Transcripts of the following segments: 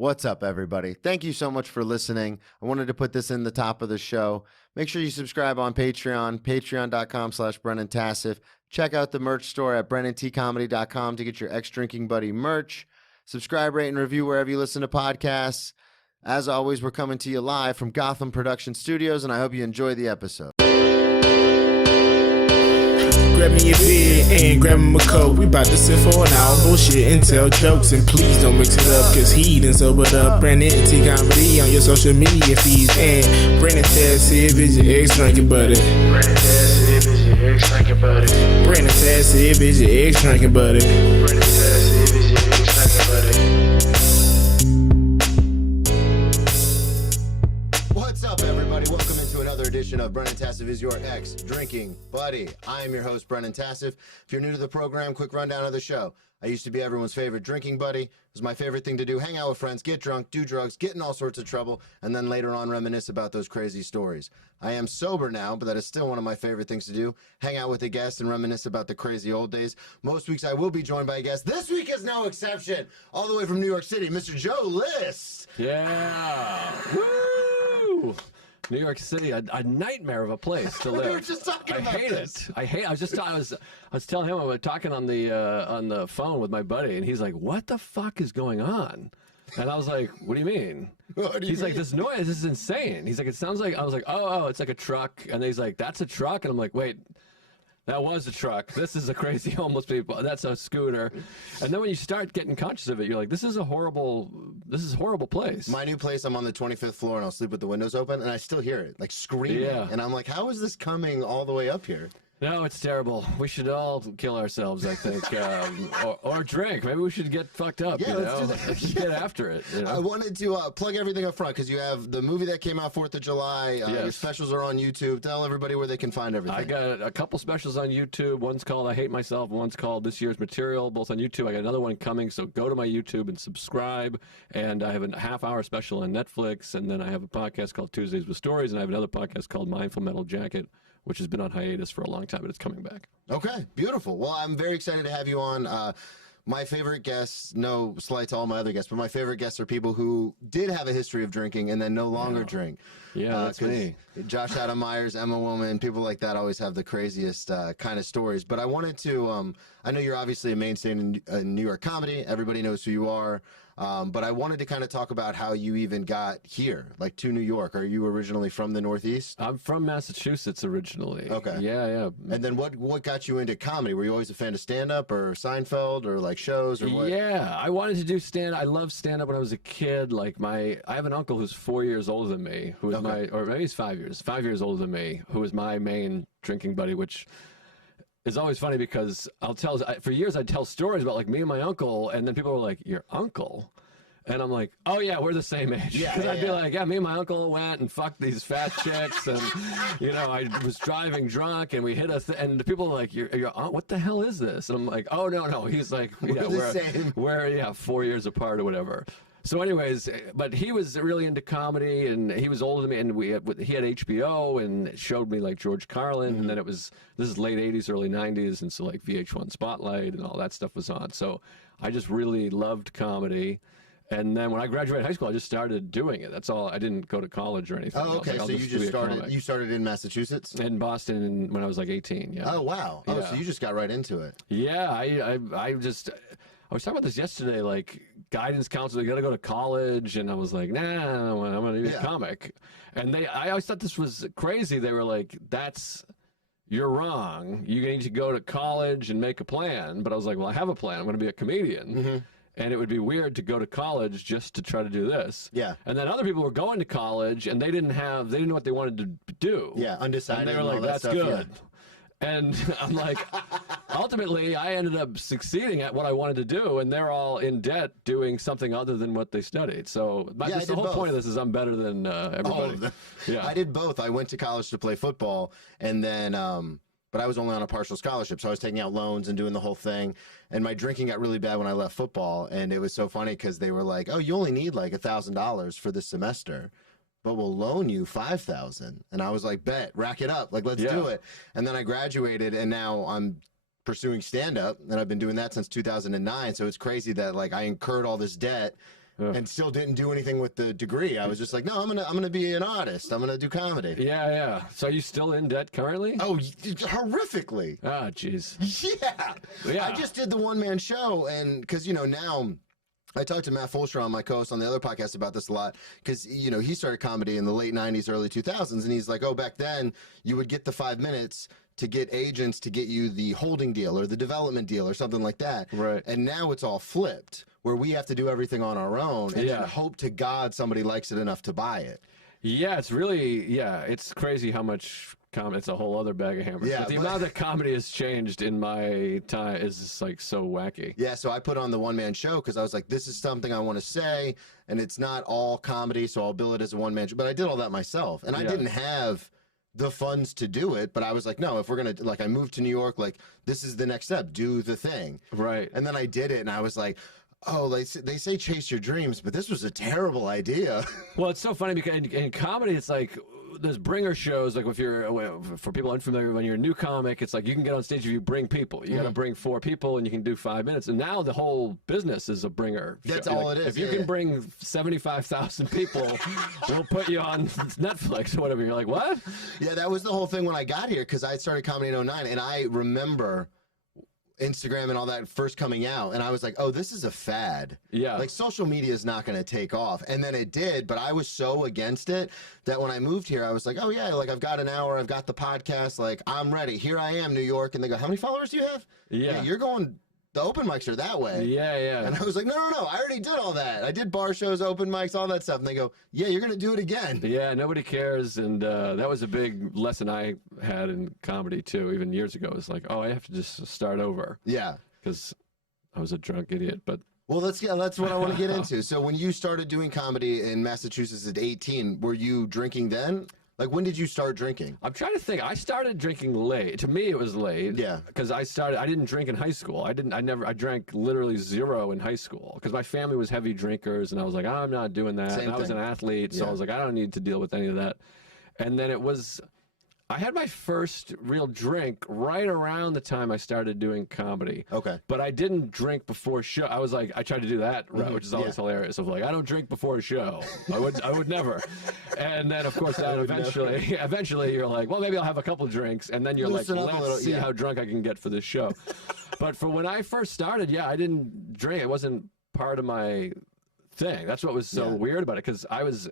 What's up, everybody? Thank you so much for listening. I wanted to put this in the top of the show. Make sure you subscribe on Patreon, patreon.com/Brennan Tassif. Check out the merch store at brennantcomedy.com to get your ex-drinking buddy merch. Subscribe, rate, and review wherever you listen to podcasts. As always, we're coming to you live from Gotham Production Studios, and I hope you enjoy the episode. Grab me a beer and grab me a coke. We bout to sit for an hour, bullshit and tell jokes. And please don't mix it up, cause he done sobered up. Brennan T Comedy on your social media feeds. And Brennan Tassif is your ex-drinking buddy. Brennan Tassif is your ex-drinking buddy. Brennan Tassif is your ex-drinking buddy. Brennan Tassif is your ex-drinking buddy. What's up, everybody? Welcome into another edition of Brennan Tassif is your ex-drinking buddy. I am your host, Brennan Tassif. If you're new to the program, quick rundown of the show. I used to be everyone's favorite drinking buddy. It was my favorite thing to do, hang out with friends, get drunk, do drugs, get in all sorts of trouble, and then later on reminisce about those crazy stories. I am sober now, but that is still one of my favorite things to do, hang out with a guest and reminisce about the crazy old days. Most weeks I will be joined by a guest. This week is no exception. All the way from New York City, Mr. Joe List. Yeah. Woo! New York City, a nightmare of a place to live. We were just talking about this. I hate it. I was telling him, I was talking on the phone with my buddy, and he's like, "What the fuck is going on?" And I was like, "What do you mean?" He's like, "This noise, this is insane." He's like, "It sounds like," I was like, "Oh, it's like a truck." And he's like, "That's a truck?" And I'm like, "Wait, that was a truck. This is a crazy homeless people. That's a scooter." And then when you start getting conscious of it, you're like, this is a horrible place. My new place, I'm on the 25th floor, and I'll sleep with the windows open, and I still hear it, like, screaming. Yeah. And I'm like, how is this coming all the way up here? No, it's terrible. We should all kill ourselves, I think, or drink. Maybe we should get fucked up. Yeah, you let's know? do that. Let's get after it. You know? I wanted to plug everything up front, because you have the movie that came out 4th of July. Your Yes. specials are on YouTube. Tell everybody where they can find everything. I got a couple specials on YouTube. One's called I Hate Myself. One's called This Year's Material, both on YouTube. I got another one coming, so go to my YouTube and subscribe. And I have a half-hour special on Netflix, and then I have a podcast called Tuesdays with Stories, and I have another podcast called Mindful Metal Jacket, which has been on hiatus for a long time, but it's coming back. Okay, beautiful. Well, I'm very excited to have you on. My favorite guests, no slight to all my other guests, but my favorite guests are people who did have a history of drinking and then no longer drink. Yeah, that's 'cause me. Josh Adam Myers, Emma Woman, people like that always have the craziest kind of stories. But I wanted to, I know you're obviously a mainstay in New York comedy. Everybody knows who you are. But I wanted to kind of talk about how you even got here, like to New York. Are you originally from the Northeast? I'm from Massachusetts originally. Okay. Yeah. And then what got you into comedy? Were you always a fan of stand-up or Seinfeld or like shows or what? Yeah, I wanted to do stand-up. I loved stand-up when I was a kid. Like I have an uncle who's 4 years older than me, who is or maybe he's 5 years older than me, who is my main drinking buddy, which is always funny because for years I'd tell stories about like me and my uncle, and then people were like, "Your uncle?" And I'm like, "Oh yeah, we're the same age." Because I'd be like, "Yeah, me and my uncle went and fucked these fat chicks, and you know, I was driving drunk, and we hit and the people were like, "Your aunt? What the hell is this?" And I'm like, "Oh no." He's like, "Yeah, the same. we're 4 years apart or whatever." So anyways, but he was really into comedy, and he was older than me, and he had HBO and showed me like George Carlin, and then this is late 80s, early 90s, and so like VH1 Spotlight and all that stuff was on. So I just really loved comedy. And then when I graduated high school, I just started doing it. That's all. I didn't go to college or anything. Oh, okay. Like, So you just started. You started in Massachusetts. In Boston when I was like 18. Yeah. Oh wow. Oh, Yeah. so you just got right into it. Yeah. I was talking about this yesterday. Like guidance counselor, you got to go to college, and I was like, nah, I'm going to be a comic. And I always thought this was crazy. They were like, you're wrong. You need to go to college and make a plan. But I was like, well, I have a plan. I'm going to be a comedian. And it would be weird to go to college just to try to do this. Yeah. And then other people were going to college, and they didn't know what they wanted to do. Yeah, undecided. And they were like, that that's stuff, good. And I'm like, ultimately, I ended up succeeding at what I wanted to do, and they're all in debt doing something other than what they studied. So the whole point of this is I'm better than everybody. All of them. Yeah. I did both. I went to college to play football, and then but I was only on a partial scholarship, so I was taking out loans and doing the whole thing. And my drinking got really bad when I left football, and it was so funny because they were like, "Oh, you only need like $1,000 for this semester, but we'll loan you $5,000." And I was like, "Bet, rack it up, like let's do it." And then I graduated, and now I'm pursuing stand-up, and I've been doing that since 2009. So it's crazy that like I incurred all this debt. and still didn't do anything with the degree. I was just like, no, I'm gonna be an artist. I'm gonna do comedy. Yeah. So are you still in debt currently? Oh, horrifically. Ah, jeez. Yeah. I just did the one-man show, and because now. I talked to Matt Fulcher on my co-host on the other podcast about this a lot because, he started comedy in the late 90s, early 2000s. And he's like, oh, back then you would get the 5 minutes to get agents to get you the holding deal or the development deal or something like that. Right. And now it's all flipped where we have to do everything on our own and then hope to God somebody likes it enough to buy it. Yeah, it's really, it's crazy how much it's a whole other bag of hammers. Yeah, but the amount that comedy has changed in my time is just like so wacky. Yeah, so I put on the one-man show because I was like, this is something I want to say, and it's not all comedy, so I'll bill it as a one-man show. But I did all that myself, and I didn't have the funds to do it, but I was like, no, if we're going to, like, I moved to New York, like, this is the next step, do the thing. Right. And then I did it, and I was like, oh, they say chase your dreams, but this was a terrible idea. Well, it's so funny because in comedy, it's like there's bringer shows. Like if you're, for people unfamiliar, when you're a new comic, it's like you can get on stage if you bring people. You got to bring 4 people and you can do 5 minutes. And now the whole business is a bringer. That's show. all Like, it is. If you can bring 75,000 people, we'll put you on Netflix or whatever. You're like, what? Yeah, that was the whole thing when I got here because I started comedy in 09, and I remember Instagram and all that first coming out, and I was like, oh, this is a fad. Yeah. Like, social media is not going to take off. And then it did, but I was so against it that when I moved here, I was like, oh, yeah, like, I've got an hour, I've got the podcast, like, I'm ready. Here I am, New York. And they go, how many followers do you have? Yeah. You're going, the open mics are that way. Yeah. And I was like, no, I already did all that. I did bar shows, open mics, all that stuff. And they go, yeah, you're going to do it again. Yeah, nobody cares. And that was a big lesson I had in comedy, too, even years ago. It's like, oh, I have to just start over. Yeah. Because I was a drunk idiot, but... Well, that's what I want to get into. So when you started doing comedy in Massachusetts at 18, were you drinking then? Like, when did you start drinking? I'm trying to think. I started drinking late. To me, it was late. Yeah. Because I didn't drink in high school. I drank literally 0 in high school. Because my family was heavy drinkers, and I was like, I'm not doing that. Same and I was thing. an athlete, so I was like, I don't need to deal with any of that. And then I had my first real drink right around the time I started doing comedy. Okay. But I didn't drink before show. I was like, I tried to do that route, which is always hilarious. Of like, I don't drink before a show. I would never. And then of course that eventually you're like, well, maybe I'll have a couple drinks, and then you're Loosen like, up a let's little, see yeah. how drunk I can get for this show. But for when I first started, I didn't drink. It wasn't part of my thing. That's what was so weird about it, because I was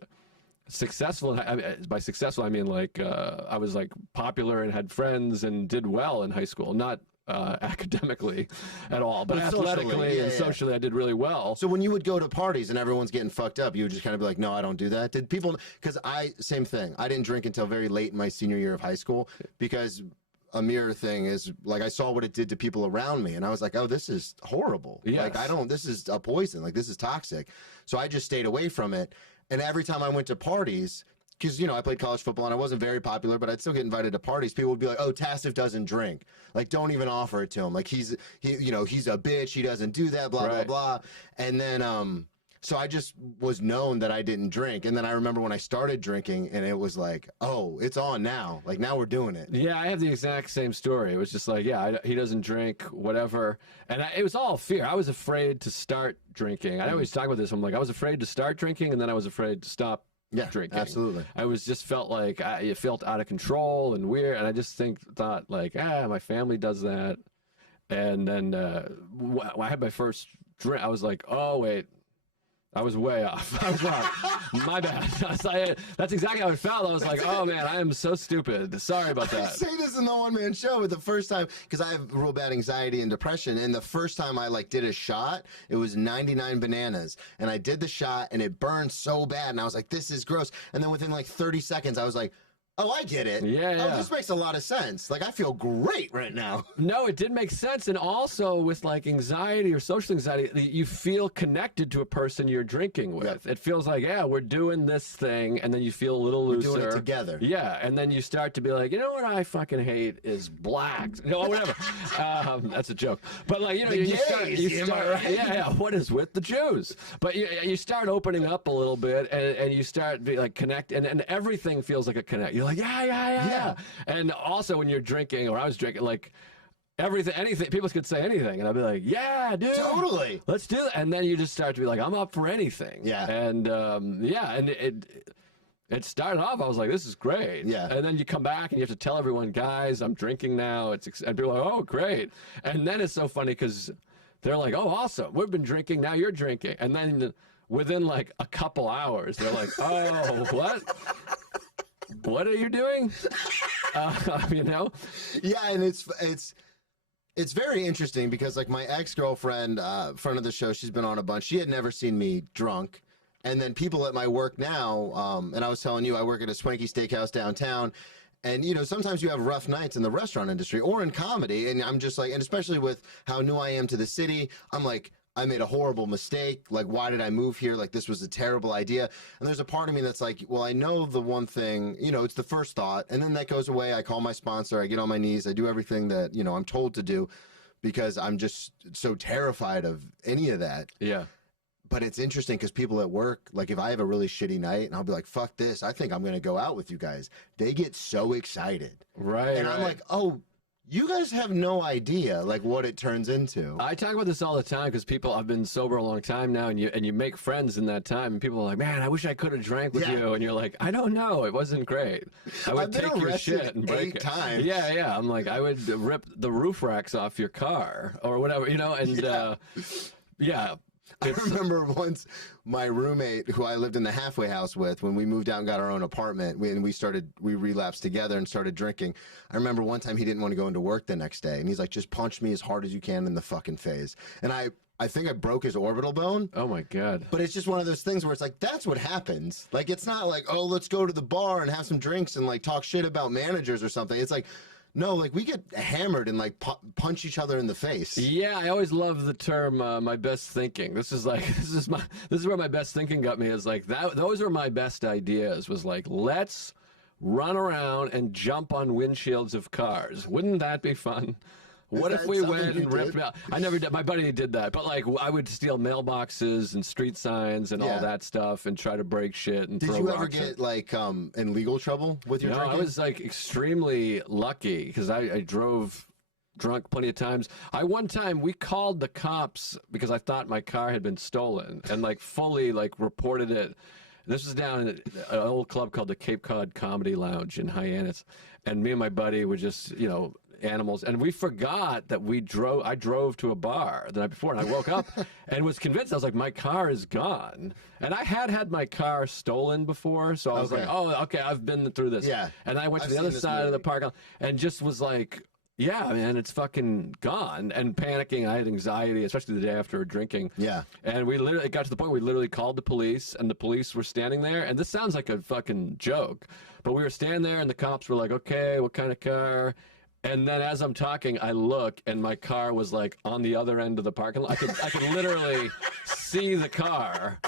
successful. By successful, I mean like I was like popular and had friends and did well in high school. Not academically at all, but athletically and socially, I did really well. So when you would go to parties and everyone's getting fucked up, you would just kind of be like, no, I don't do that. Did people, because same thing. I didn't drink until very late in my senior year of high school, because a mirror thing is like, I saw what it did to people around me, and I was like, oh, this is horrible. Yes. Like, this is a poison. Like, this is toxic. So I just stayed away from it. And every time I went to parties, because, I played college football and I wasn't very popular, but I'd still get invited to parties. People would be like, oh, Tassif doesn't drink. Like, don't even offer it to him. Like, he's a bitch. He doesn't do that, blah, blah, blah. And then, so I just was known that I didn't drink. And then I remember when I started drinking, and it was like, oh, it's on now. Like, now we're doing it. Yeah, I have the exact same story. It was just like, he doesn't drink, whatever. And it was all fear. I was afraid to start drinking. I always talk about this. I'm like, I was afraid to start drinking, and then I was afraid to stop drinking. Absolutely. I just felt like it felt out of control and weird. And I just thought like, my family does that. And then when I had my first drink, I was like, oh, wait. I was way off. I was wrong. My bad. That's exactly how it felt. I was like, oh, man, I am so stupid. Sorry about that. I say this in the one-man show, but the first time, because I have real bad anxiety and depression, and the first time I did a shot, it was 99 bananas, and I did the shot, and it burned so bad, and I was like, this is gross. And then within 30 seconds, I was like, oh, I get it. Yeah. Oh, this makes a lot of sense. Like, I feel great right now. No, it did make sense. And also with anxiety or social anxiety, you feel connected to a person you're drinking with. Yep. It feels like, we're doing this thing. And then you feel a little looser. We're doing it together. Yeah. And then you start to be like, you know what I fucking hate is blacks. Whatever. That's a joke. But you start, what is with the Jews? But you start opening up a little bit, and you start be connect, and everything feels like a connect. You're like, yeah. And also when you're drinking, or I was drinking, everything, anything. People could say anything, and I'd be like, "Yeah, dude, Totally. let's do it." And then you just start to be like, "I'm up for anything." Yeah. And and it started off. I was like, "This is great." Yeah. And then you come back and you have to tell everyone, "Guys, I'm drinking now." And people are like, "Oh, great!" And then it's so funny because they're like, "Oh, awesome! We've been drinking. Now you're drinking." And then within like a couple hours, they're like, "Oh, what? What are you doing?" You know? Yeah, and it's very interesting because like my ex-girlfriend, friend of the show, she's been on a bunch. She had never seen me drunk. And then people at my work now, and I was telling you, I work at a swanky steakhouse downtown. And, you know, sometimes you have rough nights in the restaurant industry or in comedy. And I'm just like, and especially with how new I am to the city, I'm like, I made a horrible mistake. Like, why did I move here? Like, this was a terrible idea. And there's a part of me that's like, well, I know the one thing, you know, it's the first thought. And then that goes away. I call my sponsor. I get on my knees. I do everything that, you know, I'm told to do because I'm just so terrified of any of that. Yeah. But it's interesting because people at work, like if I have a really shitty night and I'll be like, fuck this, I think I'm going to go out with you guys. They get so excited. Right. And I'm like, oh, you guys have no idea like what it turns into. I talk about this all the time because I've been sober a long time now, and you make friends in that time, and people are like, "Man, I wish I could have drank with you," and you're like, "I don't know, it wasn't great. I would take your shit and break 8 it." times. Yeah. I'm like, I would rip the roof racks off your car or whatever, you know, and yeah. I remember once my roommate, who I lived in the halfway house with, when we moved out and got our own apartment, we relapsed together and started drinking. I remember one time he didn't want to go into work the next day, and he's like, just punch me as hard as you can in the fucking face. And I think I broke his orbital bone. Oh my God. But it's just one of those things where it's like, that's what happens. Like, it's not like, oh, let's go to the bar and have some drinks and like talk shit about managers or something. It's like, no, like we get hammered and like punch each other in the face. Yeah, I always love the term "my best thinking." This is where my best thinking got me. Is like that. Those are my best ideas. Was like, let's run around and jump on windshields of cars. Wouldn't that be fun? What if we went and ripped out? I never did. My buddy did that, but like I would steal mailboxes and street signs and all that stuff and try to break shit and Did throw you rocks ever get like in legal trouble with your drinking? I was like extremely lucky because I drove drunk plenty of times. One time we called the cops because I thought my car had been stolen and like fully like reported it. This was down at an old club called the Cape Cod Comedy Lounge in Hyannis, and me and my buddy were just, you know, animals, and we forgot that I drove to a bar the night before, and I woke up and was convinced. I was like, my car is gone, and I had my car stolen before, so I was like, oh, okay, I've been through this. Yeah. And I went to the other side of the park and just was like, yeah, man, it's fucking gone, and panicking. I had anxiety, especially the day after drinking. Yeah. And it got to the point where we literally called the police, and the police were standing there, and this sounds like a fucking joke, but we were standing there, and the cops were like, okay, what kind of car? And then as I'm talking, I look, and my car was like on the other end of the parking lot. I could literally see the car.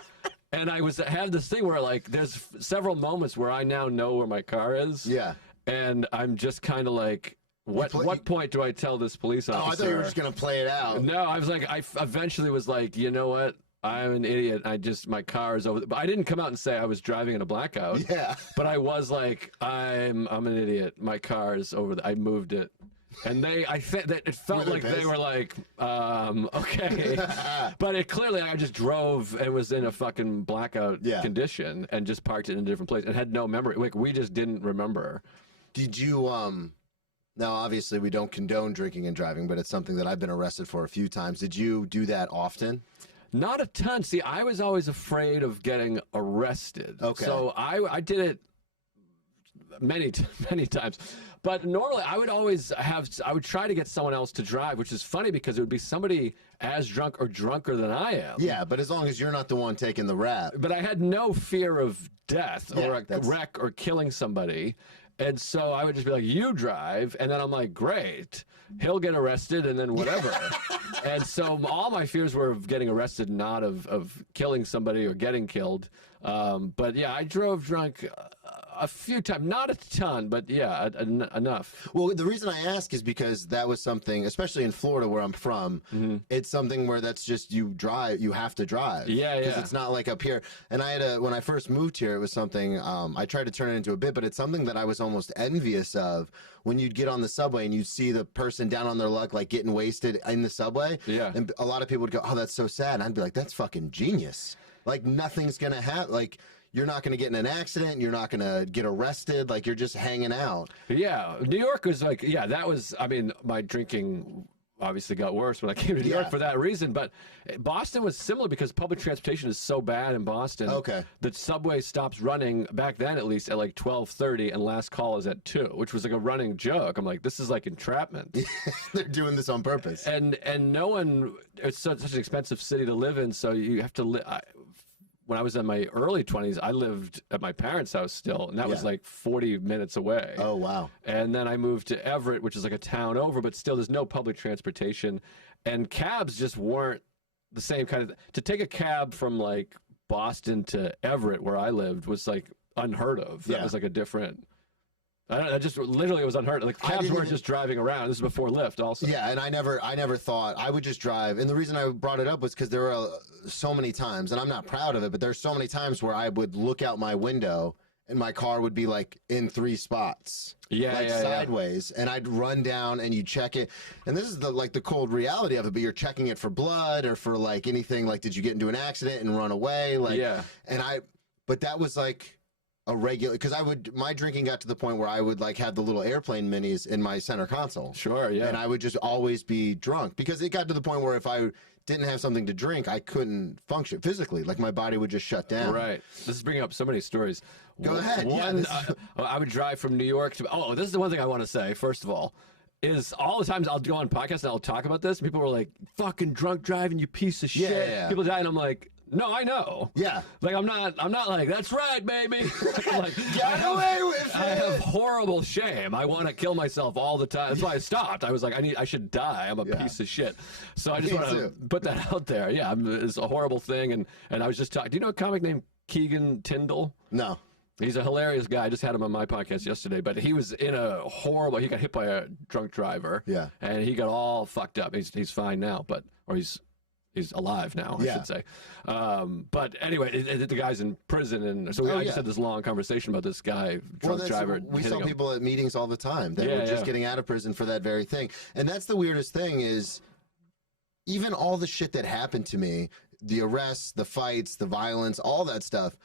And I had this thing where like there's several moments where I now know where my car is. Yeah. And I'm just kind of like, what point do I tell this police officer? Oh, I thought you were just gonna play it out. No, I was like, I eventually was like, you know what? I'm an idiot. My car is over. But I didn't come out and say I was driving in a blackout. Yeah. But I was like, I'm an idiot. My car is over. I moved it. And I think that it felt like they were like, okay. But I just drove and was in a fucking blackout condition and just parked it in a different place and had no memory. Like, we just didn't remember. Did you, now obviously we don't condone drinking and driving, but it's something that I've been arrested for a few times. Did you do that often? Not a ton. See, I was always afraid of getting arrested. Okay. So I did it many times. But normally I would try to get someone else to drive, which is funny because it would be somebody as drunk or drunker than I am. Yeah, but as long as you're not the one taking the rap. But I had no fear of death or a wreck or killing somebody. And so I would just be like, you drive. And then I'm like, great. He'll get arrested and then whatever. And so all my fears were of getting arrested, not of killing somebody or getting killed. But yeah, I drove drunk A few times, not a ton, but yeah, enough. Well, the reason I ask is because that was something, especially in Florida where I'm from, it's something where that's just you have to drive. Yeah, Because yeah. it's not like up here. And when I first moved here, it was something, I tried to turn it into a bit, but it's something that I was almost envious of when you'd get on the subway and you'd see the person down on their luck, like getting wasted in the subway. Yeah. And a lot of people would go, oh, that's so sad. And I'd be like, that's fucking genius. Like nothing's going to happen. Like, you're not going to get in an accident. You're not going to get arrested. Like, you're just hanging out. Yeah, New York was like, yeah, that was, I mean, my drinking obviously got worse when I came to New York for that reason, but Boston was similar because public transportation is so bad in Boston. Okay. The subway stops running, back then at least, at like 12:30, and last call is at 2, which was like a running joke. I'm like, this is like entrapment. They're doing this on purpose. And no one, it's such an expensive city to live in, so you have to live. When I was in my early 20s, I lived at my parents' house still, and that was like 40 minutes away. Oh, wow. And then I moved to Everett, which is like a town over, but still there's no public transportation. And cabs just weren't the same kind of... To take a cab from like Boston to Everett, where I lived, was like unheard of. That was like a different... I don't know, just literally it was unheard of. Like cabs weren't just driving around. This is before Lyft also. Yeah, and I never thought I would just drive. And the reason I brought it up was because there were so many times, and I'm not proud of it, but there's so many times where I would look out my window and my car would be like in 3 spots. Sideways, and I'd run down and you check it. And this is the cold reality of it, but you're checking it for blood or for like anything, like did you get into an accident and run away? Like but that was like a regular, because my drinking got to the point where I would like have the little airplane minis in my center console. Sure, yeah. And I would just always be drunk because it got to the point where if I didn't have something to drink, I couldn't function physically. Like my body would just shut down. Right. This is bringing up so many stories. Go ahead. I would drive from New York to... Oh, this is the one thing I want to say, first of all, is all the times I'll go on podcasts and I'll talk about this, people were like, fucking drunk driving, you piece of shit. Yeah. People die, and I'm like... No, I know. Yeah. Like I'm not like, that's right, baby. Like, Get away with it. I have horrible shame. I want to kill myself all the time. That's why I stopped. I was like, I should die. I'm a piece of shit. So I just want to put that out there. Yeah, it's a horrible thing. And I was just talking. Do you know a comic named Keegan Tyndall? No. He's a hilarious guy. I just had him on my podcast yesterday, but he was in a horrible, he got hit by a drunk driver. Yeah. And he got all fucked up. He's fine now, or he's alive now, I should say. But anyway, the guy's in prison, and so I just had this long conversation about this guy, drunk driver. We saw people at meetings all the time that were just getting out of prison for that very thing. And that's the weirdest thing is even all the shit that happened to me, the arrests, the fights, the violence, all that stuff,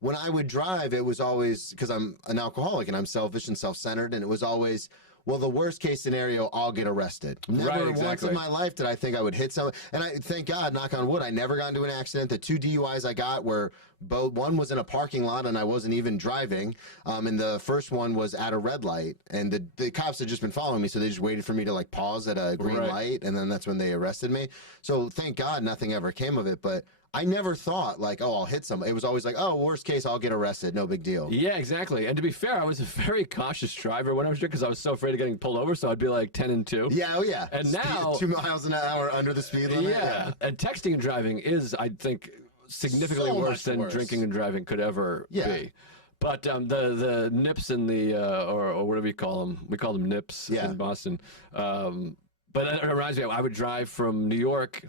when I would drive, it was always, because I'm an alcoholic and I'm selfish and self-centered, and it was always... Well, the worst case scenario, I'll get arrested. Never once in my life did I think I would hit someone. And I thank God, knock on wood, I never got into an accident. The 2 DUIs I got were both, one was in a parking lot and I wasn't even driving. And the first one was at a red light. And the cops had just been following me, so they just waited for me to like pause at a green light. And then that's when they arrested me. So thank God nothing ever came of it. But I never thought like, oh, I'll hit somebody. It was always like, oh, worst case, I'll get arrested. No big deal. Yeah, exactly. And to be fair, I was a very cautious driver when I was drinking because I was so afraid of getting pulled over. So I'd be like 10 and 2. Yeah, oh yeah. And now 2 miles an hour under the speed limit. Yeah. And texting and driving is, I think, significantly worse than drinking and driving could ever be. But the nips and the or whatever you call them, we call them nips in Boston. But it reminds me, I would drive from New York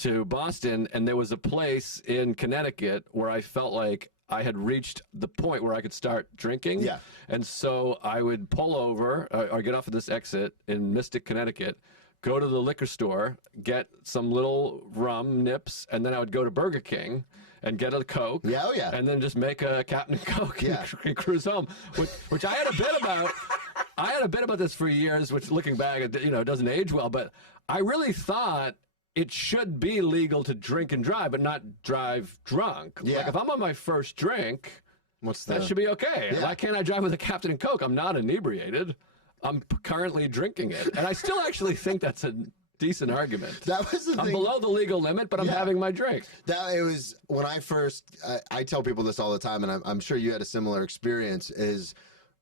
to Boston, and there was a place in Connecticut where I felt like I had reached the point where I could start drinking. Yeah. And so I would pull over or get off at this exit in Mystic, Connecticut, go to the liquor store, get some little rum nips, and then I would go to Burger King and get a Coke. Yeah, oh yeah. And then just make a Captain Coke and cruise home, which I had a bit about. I had a bit about this for years, which looking back, it doesn't age well, but I really thought it should be legal to drink and drive, but not drive drunk. Yeah. Like if I'm on my first drink, that should be okay. Yeah. Why can't I drive with a Captain and Coke? I'm not inebriated. I'm currently drinking it. And I still actually think that's a decent argument. That was the thing. I'm below the legal limit, but I'm having my drink. It was when I first, I tell people this all the time, and I'm sure you had a similar experience, is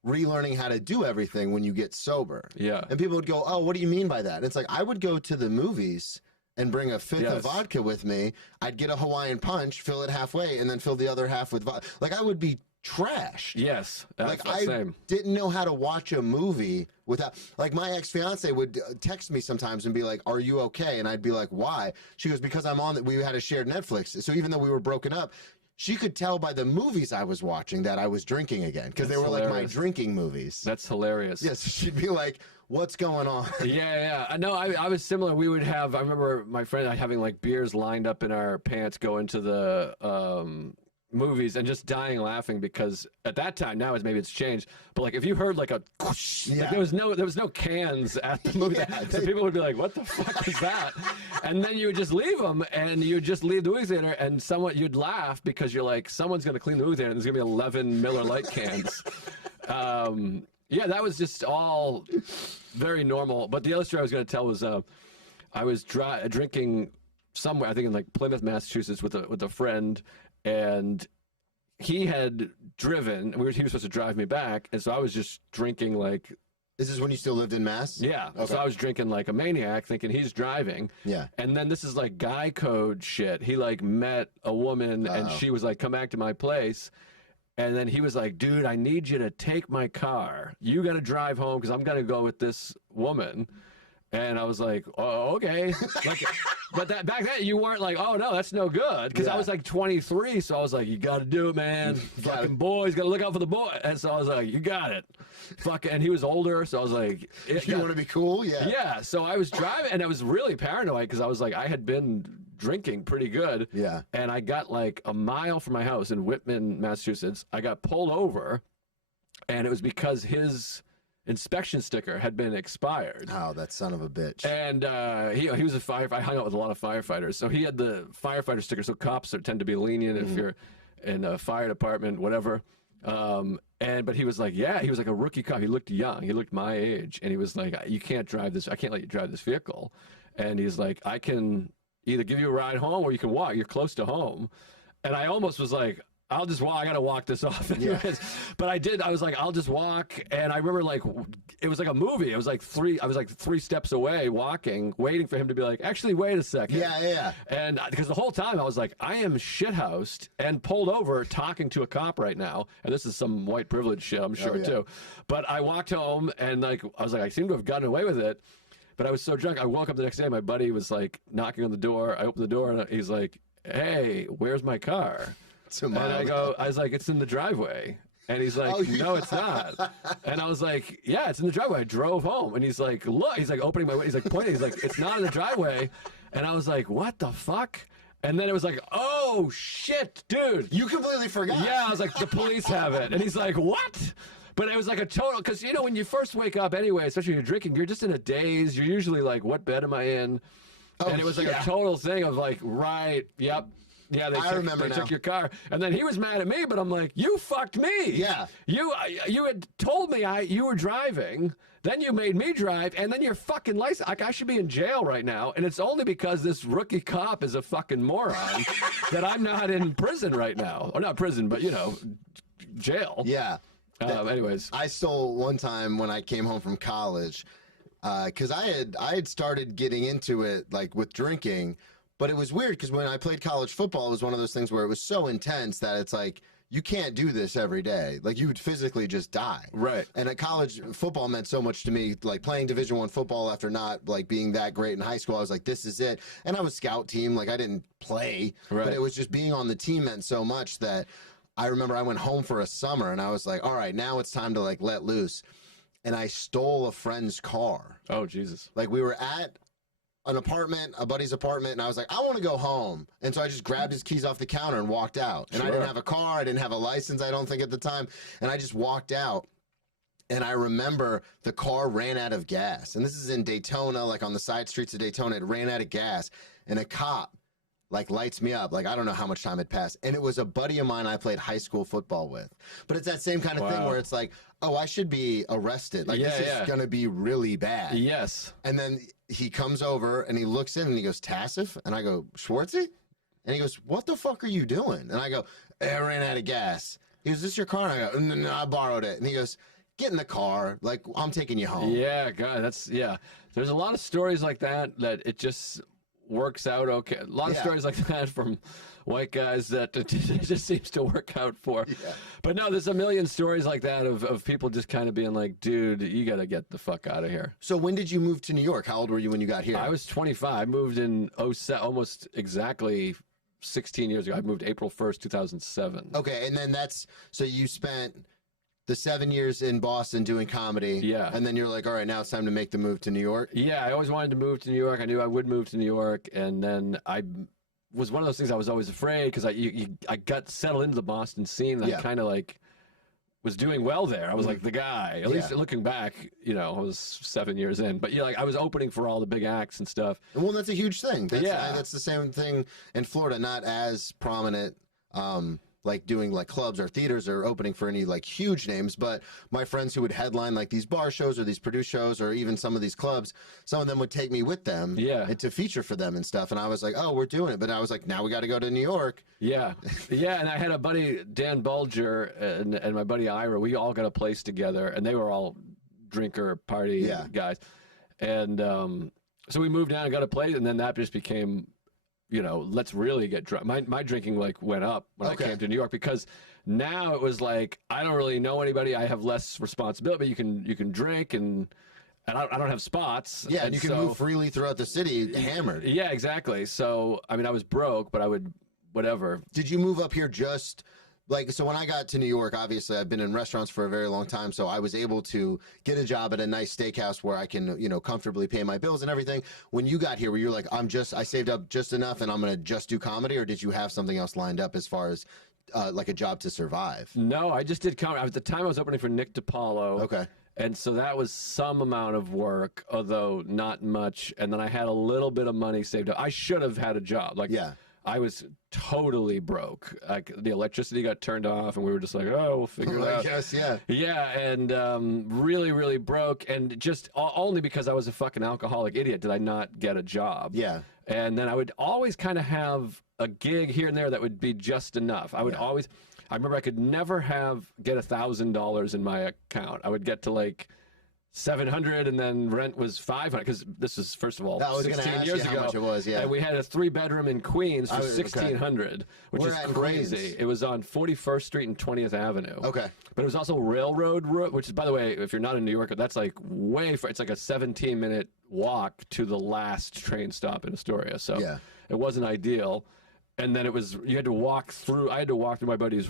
relearning how to do everything when you get sober. Yeah. And people would go, oh, what do you mean by that? And it's like, I would go to the movies and bring a fifth of vodka with me. I'd get a Hawaiian punch, fill it halfway, and then fill the other half with vodka. Like I would be trashed. Yes, Like that's I same. didn't know how to watch a movie without, like my ex-fiance would text me sometimes and be like, "Are you okay?" And I'd be like, "Why?" She goes, "Because I'm on that. We had a shared Netflix. So even though we were broken up, she could tell by the movies I was watching that I was drinking again because they were like my hilarious. drinking movies." That's hilarious. Yes, she'd be like, "What's going on?" Yeah. I know. I was similar. We would have. I remember my friend having like beers lined up in our pants, going to the movies and just dying laughing because at that time, now maybe it's changed, but like if you heard like a whoosh, like there was no cans at the movie, so people would be like, "What the fuck is that?" And then you would just leave them, and you would just leave the movie theater, and you'd laugh because you're like, someone's gonna clean the movie theater, and there's gonna be 11 Miller Lite cans. Yeah, that was just all very normal. But the other story I was gonna tell was I was drinking somewhere, I think in like Plymouth, Massachusetts, with a friend. And he had driven. He was supposed to drive me back, and so I was just drinking like. This is when you still lived in Mass? Yeah. Okay. So I was drinking like a maniac, thinking he's driving. Yeah. And then this is like guy code shit. He like met a woman, and she was like, "Come back to my place." And then he was like, "Dude, I need you to take my car. You got to drive home because I'm gonna go with this woman." And I was like, "Oh, okay." Like, but back then you weren't like, "Oh no, that's no good," because I was like 23, so I was like, "You got to do it, man. Fucking boys, got to look out for the boy." And so I was like, "You got it." Fuck. And he was older, so I was like, "You want to be cool?" Yeah. Yeah. So I was driving, and I was really paranoid because I was like, I had been drinking pretty good. Yeah. And I got like a mile from my house in Whitman, Massachusetts. I got pulled over, and it was because his inspection sticker had been expired. Oh, that son of a bitch. And he was a firefighter. I hung out with a lot of firefighters, so he had the firefighter sticker. So cops tend to be lenient if you're in a fire department, whatever. But he was like, he was like a rookie cop. He looked young. He looked my age, and he was like, "You can't drive this. I can't let you drive this vehicle." And he's like, "I can either give you a ride home or you can walk. You're close to home." And I almost was like, I'll just walk. I got to walk this off anyways. Yeah. But I did. I was like, I'll just walk. And I remember like, it was like a movie. I was like 3 steps away walking, waiting for him to be like, "Actually, wait a second." Yeah. And because the whole time I was like, I am shithoused and pulled over talking to a cop right now. And this is some white privilege shit, I'm sure too. But I walked home and like, I was like, I seem to have gotten away with it. But I was so drunk. I woke up the next day. My buddy was like knocking on the door. I opened the door and he's like, "Hey, where's my car?" And I was like, "It's in the driveway." And he's like, "No, it's not." And I was like, "Yeah, it's in the driveway." I drove home. And he's like, "Look," he's like opening my window. He's like pointing. He's like, "It's not in the driveway." And I was like, "What the fuck?" And then it was like, "Oh shit, dude." You completely forgot. Yeah, I was like, "The police have it." And he's like, "What?" But it was like a total, because you know, when you first wake up anyway, especially when you're drinking, you're just in a daze. You're usually like, "What bed am I in?" And it was like a total thing of like, right, yep. Yeah, they took your car. And then he was mad at me, but I'm like, "You fucked me." Yeah. You had told me you were driving, then you made me drive, and then your fucking license. Like, I should be in jail right now, and it's only because this rookie cop is a fucking moron that I'm not in prison right now. Or not prison, but, you know, jail. Yeah. Anyways. I stole one time when I came home from college, because I had started getting into it, like, with drinking. But it was weird because when I played college football, it was one of those things where it was so intense that it's like, you can't do this every day. Like, you would physically just die. Right. And at college, football meant so much to me. Like, playing Division I football after not, like, being that great in high school, I was like, this is it. And I was scout team. Like, I didn't play. Right. But it was just being on the team meant so much that I remember I went home for a summer, and I was like, all right, now it's time to, like, let loose. And I stole a friend's car. Oh, Jesus. Like, we were at an apartment, a buddy's apartment, and I was like, I want to go home. And so I just grabbed his keys off the counter and walked out. And I didn't have a car. I didn't have a license, I don't think, at the time. And I just walked out. And I remember the car ran out of gas. And this is in Daytona, like on the side streets of Daytona. It ran out of gas. And a cop, like, lights me up. Like, I don't know how much time had passed. And it was a buddy of mine I played high school football with. But it's that same kind of thing where it's like, oh, I should be arrested. Like, this is going to be really bad. Yes. And then he comes over and he looks in and he goes, "Tassif?" And I go, "Schwartzy?" And he goes, "What the fuck are you doing?" And I go, "I ran out of gas." He goes, "Is this your car?" And I go, "No, I borrowed it." And he goes, "Get in the car. Like, I'm taking you home." Yeah, God, there's a lot of stories like that it just, works out okay. A lot of Yeah. stories like that from white guys that it just seems to work out for. Yeah. But no, there's a million stories like that of people just kind of being like, dude, you got to get the fuck out of here. So when did you move to New York? How old were you when you got here? I was 25. I moved in almost exactly 16 years ago. I moved April 1st, 2007. Okay, and then so you spent the 7 years in Boston doing comedy. Yeah. And then you're like, all right, now it's time to make the move to New York. Yeah, I always wanted to move to New York. I knew I would move to New York, and then I was one of those things I was always afraid because I got settled into the Boston scene. And Yeah. I kind of like was doing well there. I was like the guy. At least looking back, you know, I was 7 years in. But like I was opening for all the big acts and stuff. Well, that's a huge thing. Yeah. That's the same thing in Florida, not as prominent. Like doing like clubs or theaters or opening for any like huge names, but my friends who would headline like these bar shows or these produced shows or even some of these clubs, some of them would take me with them and to feature for them and stuff. And I was like, oh, we're doing it. But I was like, now we got to go to New York. Yeah. Yeah. And I had a buddy, Dan Bulger, and my buddy Ira, we all got a place together, and they were all drinker party guys. And so we moved down and got a place, and then that just became, you know, let's really get drunk. My drinking like went up when I came to New York, because now it was like, I don't really know anybody. I have less responsibility. You can drink and I don't have spots. Yeah, and you can move freely throughout the city hammered. Yeah, exactly. So, I mean, I was broke, but I would, whatever. Did you move up here just like, so when I got to New York, obviously I've been in restaurants for a very long time, so I was able to get a job at a nice steakhouse where I can, you know, comfortably pay my bills and everything. When you got here, were you like, I saved up just enough and I'm going to just do comedy, or did you have something else lined up as far as like a job to survive? No, I just did comedy. At the time I was opening for Nick DiPaolo. Okay. And so that was some amount of work, although not much. And then I had a little bit of money saved up. I should have had a job. Like, I was totally broke. Like the electricity got turned off, and we were just like, "Oh, we'll figure it out." I guess, yeah. Yeah, and really, really broke, and just only because I was a fucking alcoholic idiot did I not get a job. Yeah. And then I would always kind of have a gig here and there that would be just enough. I would always. I remember I could never get $1,000 in my account. I would get to like 700, and then rent was 500, because this is, first of all, 16 years ago. How much it was, and we had a 3-bedroom in Queens for $1,600, which is crazy. It was on 41st Street and 20th Avenue. Okay. But it was also Railroad Road, which is, by the way, if you're not in New York, that's like way far. It's like a 17-minute walk to the last train stop in Astoria. So it wasn't ideal. And then you had to walk through. I had to walk through my buddy's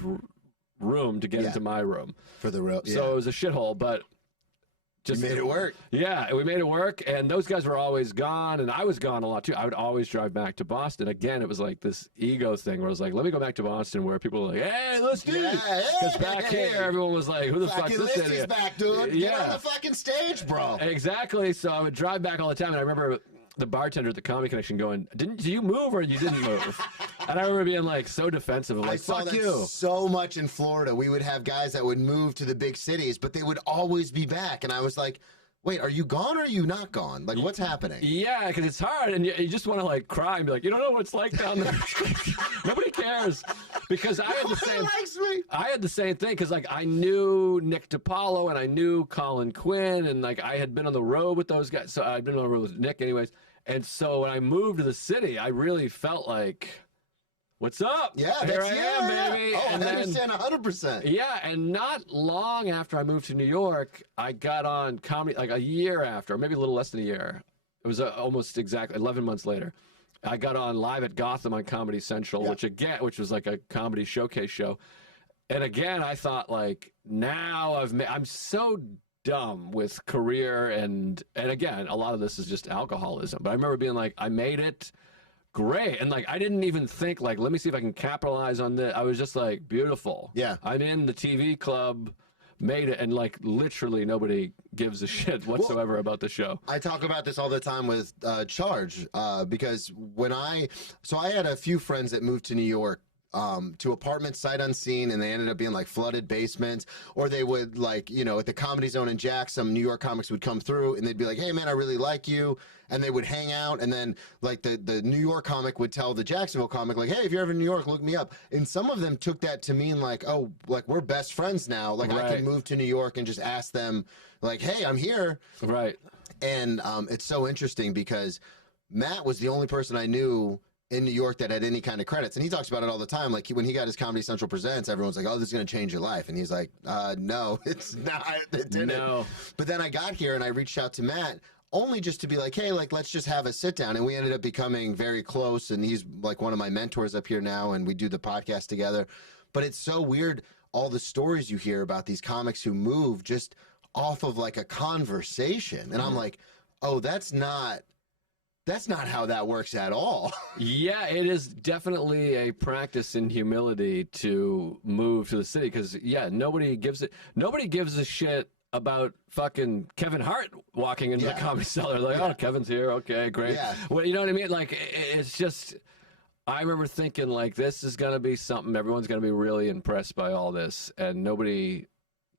room to get into my room. For the road. So it was a shithole, but. Just made it work. Yeah, we made it work, and those guys were always gone, and I was gone a lot too. I would always drive back to Boston. Again, it was like this ego thing where I was like, let me go back to Boston, where people were like, hey, let's do it. Because back here, everyone was like, who the fuck's this idiot? Back, dude. Get on the fucking stage, bro. Exactly. So I would drive back all the time, and I remember the bartender at the Comedy Connection going, "Do you move or you didn't move?" And I remember being like so defensive. I'm like, I saw fuck that you. so much in Florida. We would have guys that would move to the big cities, but they would always be back. And I was like, wait, are you gone or are you not gone? Like, what's happening? Yeah, because it's hard, and you just want to like cry and be like, you don't know what it's like down there. Nobody cares, because I had the same. Likes me. I had the same thing, because like I knew Nick DiPaolo and I knew Colin Quinn, and like I had been on the road with those guys. So I'd been on the road with Nick, anyways. And so when I moved to the city, I really felt like, what's up? Yeah, here I am, baby. Oh, and I understand 100%. Yeah, and not long after I moved to New York, I got on comedy, like a year after, or maybe a little less than a year. It was almost exactly 11 months later. I got on Live at Gotham on Comedy Central, which was like a comedy showcase show. And again, I thought like, now I'm so dumb with career, and again, a lot of this is just alcoholism. But I remember being like, I made it. Great. And like I didn't even think like, let me see if I can capitalize on this. I was just like, beautiful. Yeah. I'm in the TV club, made it, and like literally nobody gives a shit whatsoever about the show. I talk about this all the time with Charge, because I had a few friends that moved to New York to apartments sight unseen, and they ended up being like flooded basements, or they would like, you know, at the Comedy Zone in Jack, some New York comics would come through and they'd be like, hey man, I really like you. And they would hang out, and then like the New York comic would tell the Jacksonville comic like, hey, if you're ever in New York, look me up. And some of them took that to mean like, oh, like we're best friends now. Like I can move to New York and just ask them like, hey, I'm here. Right. And it's so interesting because Matt was the only person I knew in New York that had any kind of credits. And he talks about it all the time. Like when he got his Comedy Central Presents, everyone's like, oh, this is going to change your life. And he's like, no, it's not. It didn't. No. But then I got here and I reached out to Matt only just to be like, hey, like, let's just have a sit down. And we ended up becoming very close. And he's like one of my mentors up here now. And we do the podcast together. But it's so weird, all the stories you hear about these comics who move just off of like a conversation. And I'm like, oh, that's not how that works at all. Yeah, it is definitely a practice in humility to move to the city because, yeah, nobody gives a shit about fucking Kevin Hart walking into the Comedy Cellar. Like, oh, Kevin's here. Okay, great. Yeah. Well, you know what I mean? Like, it's just, I remember thinking, like, this is going to be something. Everyone's going to be really impressed by all this, and nobody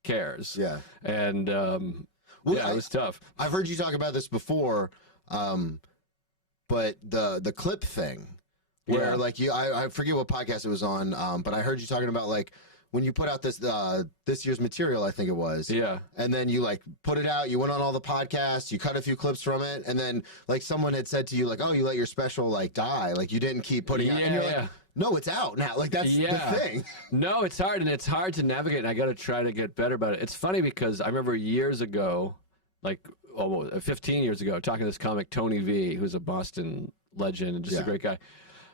cares. Yeah. And, Well, it was tough. I've heard you talk about this before, but the clip thing, where like I forget what podcast it was on, but I heard you talking about like when you put out this year's material, I think it was. Yeah. And then you like put it out, you went on all the podcasts, you cut a few clips from it, and then like someone had said to you like, oh, you let your special like die, like you didn't keep putting out, and you're like, no, it's out now. Like that's the thing. No, it's hard, and it's hard to navigate, and I got to try to get better about it. It's funny because I remember years ago, like almost 15 years ago, talking to this comic Tony V, who's a Boston legend and just a great guy.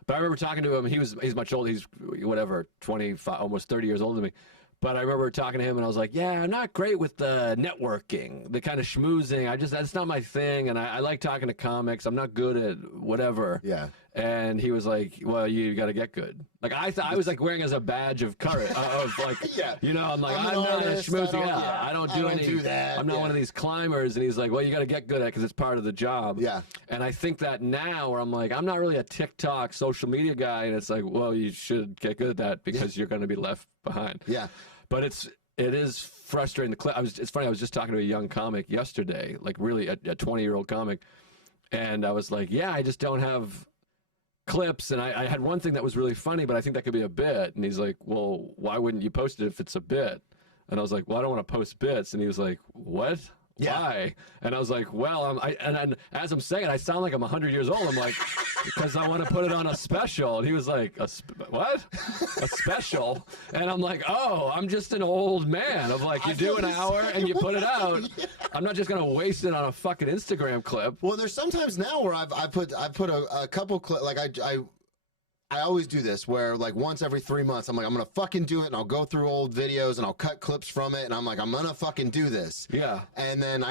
But I remember talking to him. He's much older. He's whatever 25, almost 30 years older than me. But I remember talking to him, and I was like, "Yeah, I'm not great with the networking, the kind of schmoozing. That's not my thing. And I like talking to comics. I'm not good at whatever." Yeah. And he was like, "Well, you got to get good." Like I was like wearing as a badge of courage, of like, you know, I'm like, I'm not a schmoozing. I don't do that. I'm not one of these climbers. And he's like, "Well, you got to get good at it because it's part of the job." Yeah. And I think that now, where I'm like, I'm not really a TikTok social media guy, and it's like, well, you should get good at that because you're going to be left behind. Yeah. But it is frustrating. It's funny. I was just talking to a young comic yesterday, like really a 20-year-old comic, and I was like, yeah, I just don't have clips. And I had one thing that was really funny, but I think that could be a bit. And he's like, well, why wouldn't you post it if it's a bit? And I was like, well, I don't want to post bits. And he was like, what? Why? And I was like, well, and as I'm saying it, I sound like I'm 100 years old. I'm like, because I want to put it on a special. And he was like, what? A special? And I'm like, oh, I'm just an old man of like, you do an hour and you put it out. I'm not just going to waste it on a fucking Instagram clip. Well, there's sometimes now where I put a couple clips, like I always do this where like once every 3 months, I'm like, I'm going to fucking do it. And I'll go through old videos and I'll cut clips from it. And I'm like, I'm going to fucking do this. Yeah. And then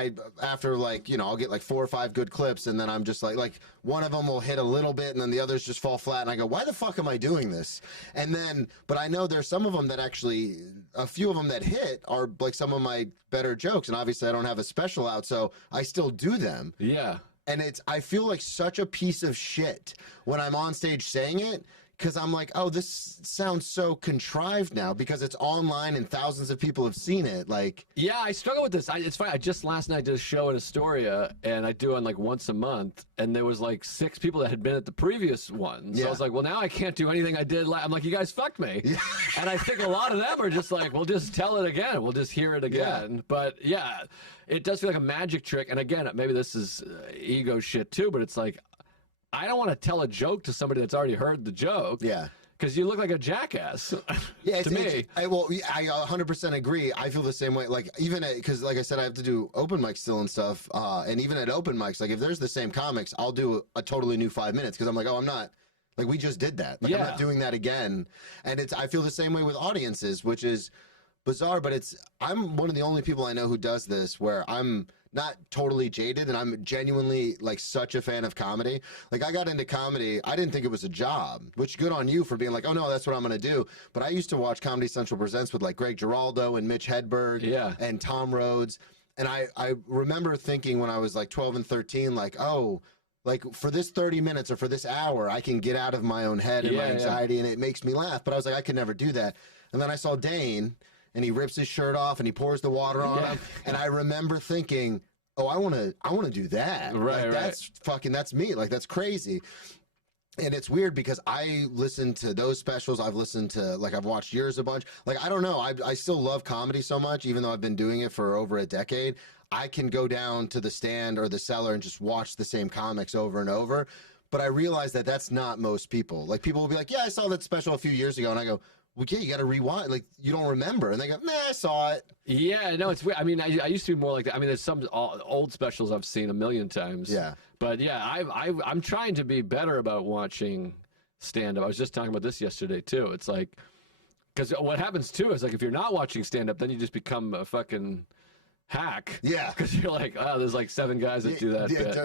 after like, you know, I'll get like 4 or 5 good clips. And then I'm just like one of them will hit a little bit and then the others just fall flat. And I go, why the fuck am I doing this? And then, but I know there's some of them that actually, a few of them that hit are like some of my better jokes. And obviously I don't have a special out, so I still do them. Yeah. And I feel like such a piece of shit when I'm on stage saying it, because I'm like, oh, this sounds so contrived now because it's online and thousands of people have seen it. Like, yeah, I struggle with this. It's funny. I just last night did a show in Astoria, and I do it like once a month, and there was like 6 people that had been at the previous one. So I was like, well, now I can't do anything I did. I'm like, you guys fucked me. Yeah. And I think a lot of them are just like, we'll just tell it again. We'll just hear it again. Yeah. But yeah, it does feel like a magic trick. And again, maybe this is ego shit too, but it's like, I don't want to tell a joke to somebody that's already heard the joke. Yeah. Because you look like a jackass. Yeah, to me. I 100% agree. I feel the same way. Like, even because, like I said, I have to do open mics still and stuff. And even at open mics, like, if there's the same comics, I'll do a totally new 5 minutes because I'm like, oh, I'm not. Like, we just did that. Like, I'm not doing that again. And I feel the same way with audiences, which is bizarre, but I'm one of the only people I know who does this where I'm not totally jaded and I'm genuinely like such a fan of comedy. Like I got into comedy, I didn't think it was a job, which good on you for being like, oh no, that's what I'm gonna do. But I used to watch Comedy Central Presents with like Greg Giraldo and Mitch Hedberg and Tom Rhodes. And I remember thinking when I was like 12 and 13, like, oh, like for this 30 minutes or for this hour, I can get out of my own head and my anxiety and it makes me laugh. But I was like, I could never do that. And then I saw Dane and he rips his shirt off and he pours the water on him. And I remember thinking, oh, I want to do that. Right, like, that's me. Like, that's crazy. And it's weird because I listen to those specials. I've listened to, like, I've watched yours a bunch. Like, I don't know. I still love comedy so much, even though I've been doing it for over a decade. I can go down to the stand or the cellar and just watch the same comics over and over. But I realize that that's not most people. Like, people will be like, yeah, I saw that special a few years ago. And I go, well, yeah, you got to rewind. Like, you don't remember. And they go, nah, I saw it. Yeah, no, it's weird. I mean, I used to be more like that. I mean, there's some old specials I've seen a million times. Yeah. But yeah, I'm trying to be better about watching stand-up. I was just talking about this yesterday, too. It's like, because what happens, too, is like if you're not watching stand-up, then you just become a fucking hack. Yeah. Because you're like, oh, there's like 7 guys that do that bit.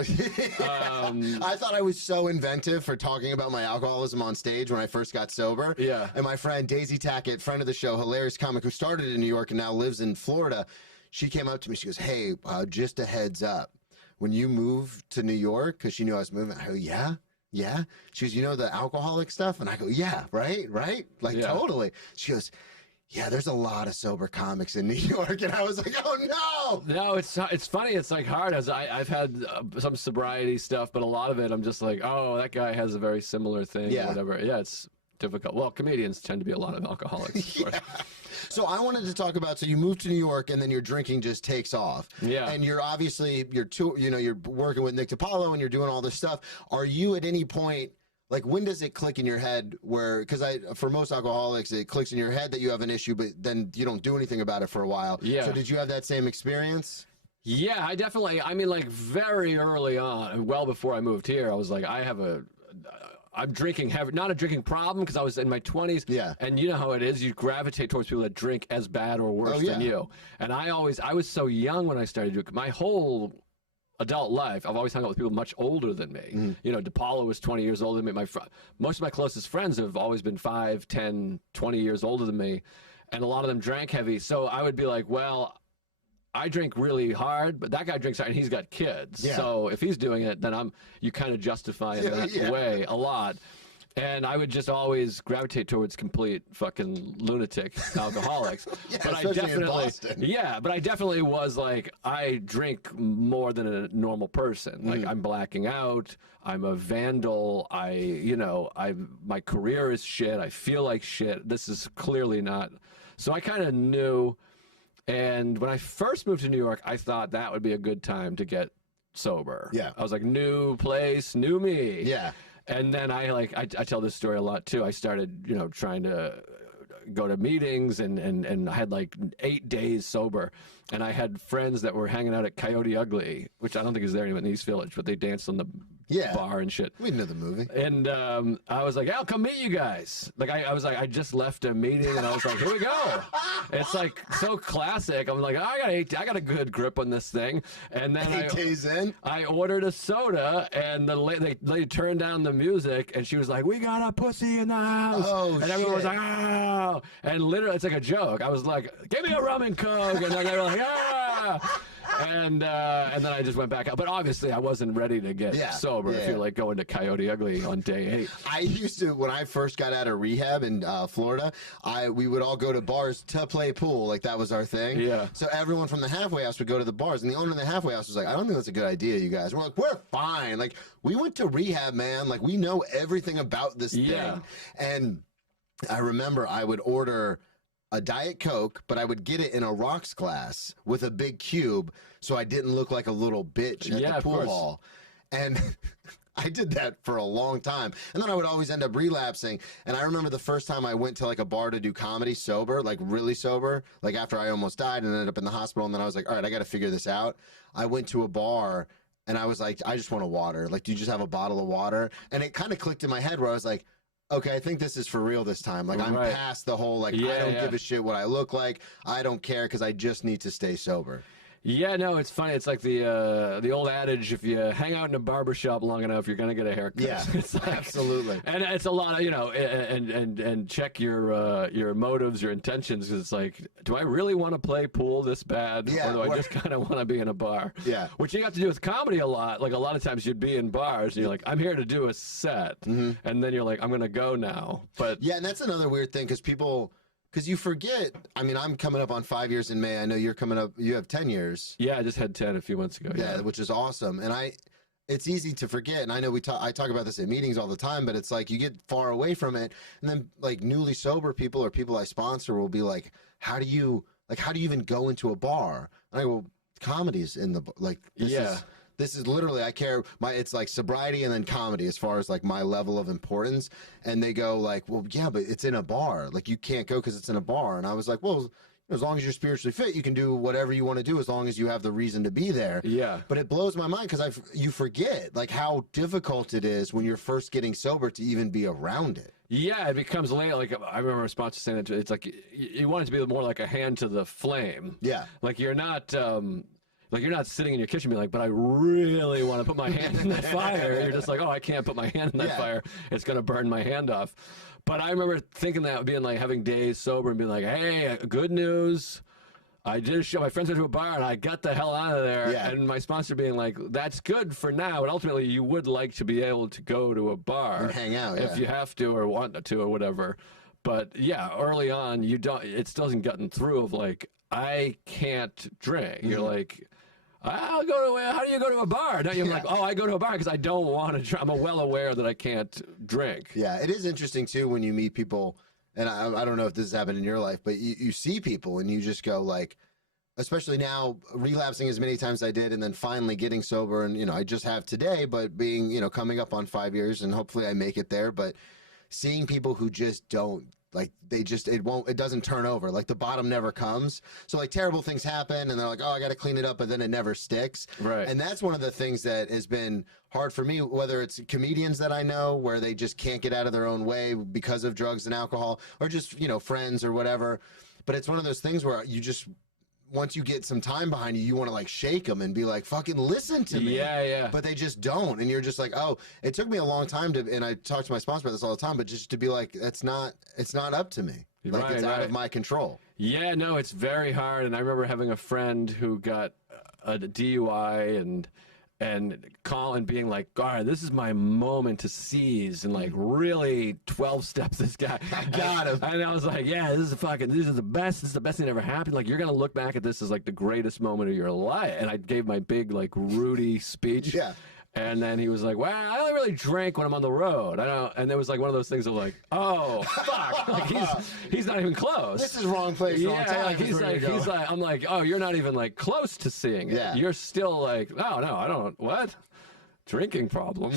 I thought I was so inventive for talking about my alcoholism on stage when I first got sober. Yeah. And my friend Daisy Tackett, friend of the show, hilarious comic who started in New York and now lives in Florida, she came up to me. She goes, hey, just a heads up. When you move to New York, because she knew I was moving, I go, yeah? Yeah? She goes, you know the alcoholic stuff? And I go, yeah, right? Like, totally. She goes, yeah, there's a lot of sober comics in New York. And I was like, oh, no. No, it's funny. It's like hard. As I've had some sobriety stuff, but a lot of it, I'm just like, oh, that guy has a very similar thing. Yeah. Or whatever. Yeah, it's difficult. Well, comedians tend to be a lot of alcoholics. Of course. So I wanted to talk about, so you moved to New York and then your drinking just takes off. Yeah. And you're obviously, you're working with Nick DiPaolo and you're doing all this stuff. Are you at any point, like, when does it click in your head where, because for most alcoholics, it clicks in your head that you have an issue, but then you don't do anything about it for a while. Yeah. So did you have that same experience? Yeah, I mean, like very early on, well before I moved here, I was like, I'm drinking heavy, not a drinking problem because I was in my 20s. Yeah. And you know how it is. You gravitate towards people that drink as bad or worse than you. And I was so young when I started drinking. My whole adult life, I've always hung out with people much older than me. Mm-hmm. You know, DiPaolo was 20 years older than me. Most of my closest friends have always been 5, 10, 20 years older than me. And a lot of them drank heavy. So I would be like, well, I drink really hard, but that guy drinks hard and he's got kids. Yeah. So if he's doing it, then you kind of justify it in that way a lot. And I would just always gravitate towards complete fucking lunatic alcoholics. Yeah, but especially in Boston. but I definitely was like, I drink more than a normal person. Like, I'm blacking out. I'm a vandal. My career is shit. I feel like shit. This is clearly not. So I kind of knew. And when I first moved to New York, I thought that would be a good time to get sober. Yeah. I was like, new place, new me. Yeah. And then I tell this story a lot too. I started, trying to go to meetings and I had like 8 days sober. And I had friends that were hanging out at Coyote Ugly, which I don't think is there anymore in the East Village, but they danced on the bar and shit. We know the movie. And I was like, yeah, I'll come meet you guys. Like, I was like, I just left a meeting and I was like, here we go. It's like so classic. I'm like, I got a good grip on this thing. And then 8 days in, I ordered a soda and they turned down the music and she was like, we got a pussy in the house. Oh, and everyone was shit. like, oh. And literally, it's like a joke. I was like, give me a rum and coke. And then they were like, ah. And then I just went back out. But obviously, I wasn't ready to get sober. I feel like going to Coyote Ugly on day 8. I used to, when I first got out of rehab in Florida, we would all go to bars to play pool. Like, that was our thing. Yeah. So everyone from the halfway house would go to the bars. And the owner of the halfway house was like, I don't think that's a good idea, you guys. We're like, we're fine. Like, we went to rehab, man. Like, we know everything about this thing. And I remember I would order a Diet Coke, but I would get it in a rocks glass with a big cube so I didn't look like a little bitch at the pool hall. And I did that for a long time. And then I would always end up relapsing. And I remember the first time I went to like a bar to do comedy sober, like really sober, like after I almost died and ended up in the hospital. And then I was like, all right, I got to figure this out. I went to a bar and I was like, I just want a water. Like, do you just have a bottle of water? And it kind of clicked in my head where I was like, okay, I think this is for real this time. Like, I'm past the whole, like, I don't give a shit what I look like. I don't care because I just need to stay sober. Yeah, no, it's funny. It's like the old adage: if you hang out in a barbershop long enough, you're gonna get a haircut. Yeah, it's like, absolutely. And it's a lot of and check your motives, your intentions. Because it's like, do I really want to play pool this bad, or do I just kind of want to be in a bar? Yeah, which you have to do with comedy a lot. Like, a lot of times you'd be in bars and you're like, I'm here to do a set, and then you're like, I'm gonna go now. But yeah, and that's another weird thing because you forget. I mean, I'm coming up on 5 years in May. I know you're coming up. You have 10 years. Yeah, I just had 10 a few months ago. Yeah, which is awesome. And it's easy to forget. And I know I talk about this at meetings all the time, but it's like you get far away from it. And then like newly sober people or people I sponsor will be like, how do you even go into a bar? And I go, comedy's in the like. This is literally, I care, it's like sobriety and then comedy as far as like my level of importance. And they go like, well, yeah, but it's in a bar. Like you can't go because it's in a bar. And I was like, well, as long as you're spiritually fit, you can do whatever you want to do as long as you have the reason to be there. Yeah. But it blows my mind because you forget like how difficult it is when you're first getting sober to even be around it. Yeah, it becomes later. Like I remember a sponsor saying that it's like you want it to be more like a hand to the flame. Yeah. Like you're not. Like you're not sitting in your kitchen being like, but I really want to put my hand in that fire. You're just like, oh, I can't put my hand in that fire. It's gonna burn my hand off. But I remember thinking that, being like having days sober and being like, hey, good news. I did a show. My friends went to a bar and I got the hell out of there. Yeah. And my sponsor being like, that's good for now. But ultimately, you would like to be able to go to a bar and hang out if you have to or want to or whatever. But yeah, early on, you don't. It still hasn't gotten through of like, I can't drink. You're like, I'll go to. How do you go to a bar? Now you're like, oh, I go to a bar because I don't want to drink. I'm well aware that I can't drink. Yeah, it is interesting too when you meet people, and I don't know if this has happened in your life, but you see people and you just go like, especially now relapsing as many times as I did, and then finally getting sober, and I just have today, but being coming up on 5 years, and hopefully I make it there, but seeing people who just don't. Like it doesn't turn over. Like the bottom never comes. So like terrible things happen and they're like, oh, I got to clean it up, but then it never sticks. Right. And that's one of the things that has been hard for me, whether it's comedians that I know where they just can't get out of their own way because of drugs and alcohol, or just, friends or whatever. But it's one of those things where you just, once you get some time behind you, you want to like shake them and be like, fucking listen to me. Yeah. But they just don't. And you're just like, oh, it took me a long time and I talk to my sponsor about this all the time, but just to be like, it's not up to me. Like it's out of my control. Yeah, no, it's very hard. And I remember having a friend who got a DUI and calling, being like, God, this is my moment to seize and like really 12 steps this guy. I got him. And I was like, yeah, this is the best. This is the best thing that ever happened. Like you're going to look back at this as like the greatest moment of your life. And I gave my big like Rudy speech. Yeah. And then he was like, well, I only really drink when I'm on the road. I don't. And there was like one of those things of like, oh, fuck. Like he's not even close. This is wrong place, wrong time. Like he's like, I'm like, oh, you're not even like close to seeing it. Yeah. You're still like, oh, no, I don't, what? Drinking problem.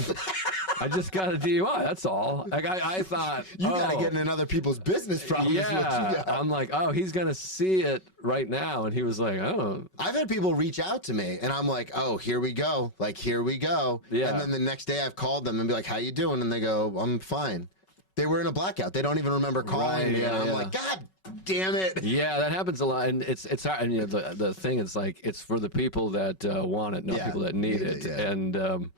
I just got a DUI, that's all. Like I thought, you gotta get in other people's business problems. Yeah, I'm like, oh, he's gonna see it right now, and he was like, oh. I've had people reach out to me, and I'm like, oh, here we go, like here we go. Yeah. And then the next day, I've called them and be like, how you doing? And they go, I'm fine. They were in a blackout. They don't even remember calling me, and I'm like, God damn it. Yeah, that happens a lot, and it's hard. And the thing is like, it's for the people that want it, not people that need it, and.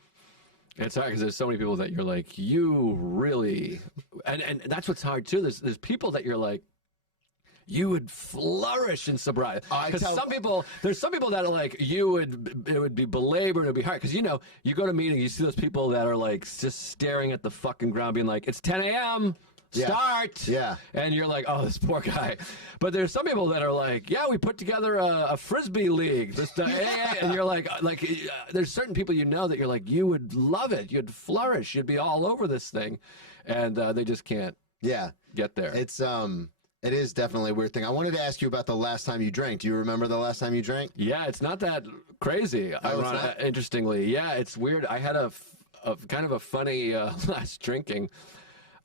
It's hard because there's so many people that you're like, you really, and that's what's hard too. There's people that you're like, you would flourish in sobriety. Because there's some people that are like, it would be belabored, it would be hard. Because you go to meetings, you see those people that are like just staring at the fucking ground, being like, it's 10 a.m. Start. Yeah. And you're like, oh, this poor guy. But there's some people that are like, yeah, we put together a frisbee league. And you're like, there's certain people that you're like, you would love it. You'd flourish. You'd be all over this thing. And they just can't get there. It is definitely a weird thing. I wanted to ask you about the last time you drank. Do you remember the last time you drank? Yeah, it's not that crazy. Interestingly. Yeah, it's weird. I had a kind of a funny last drinking.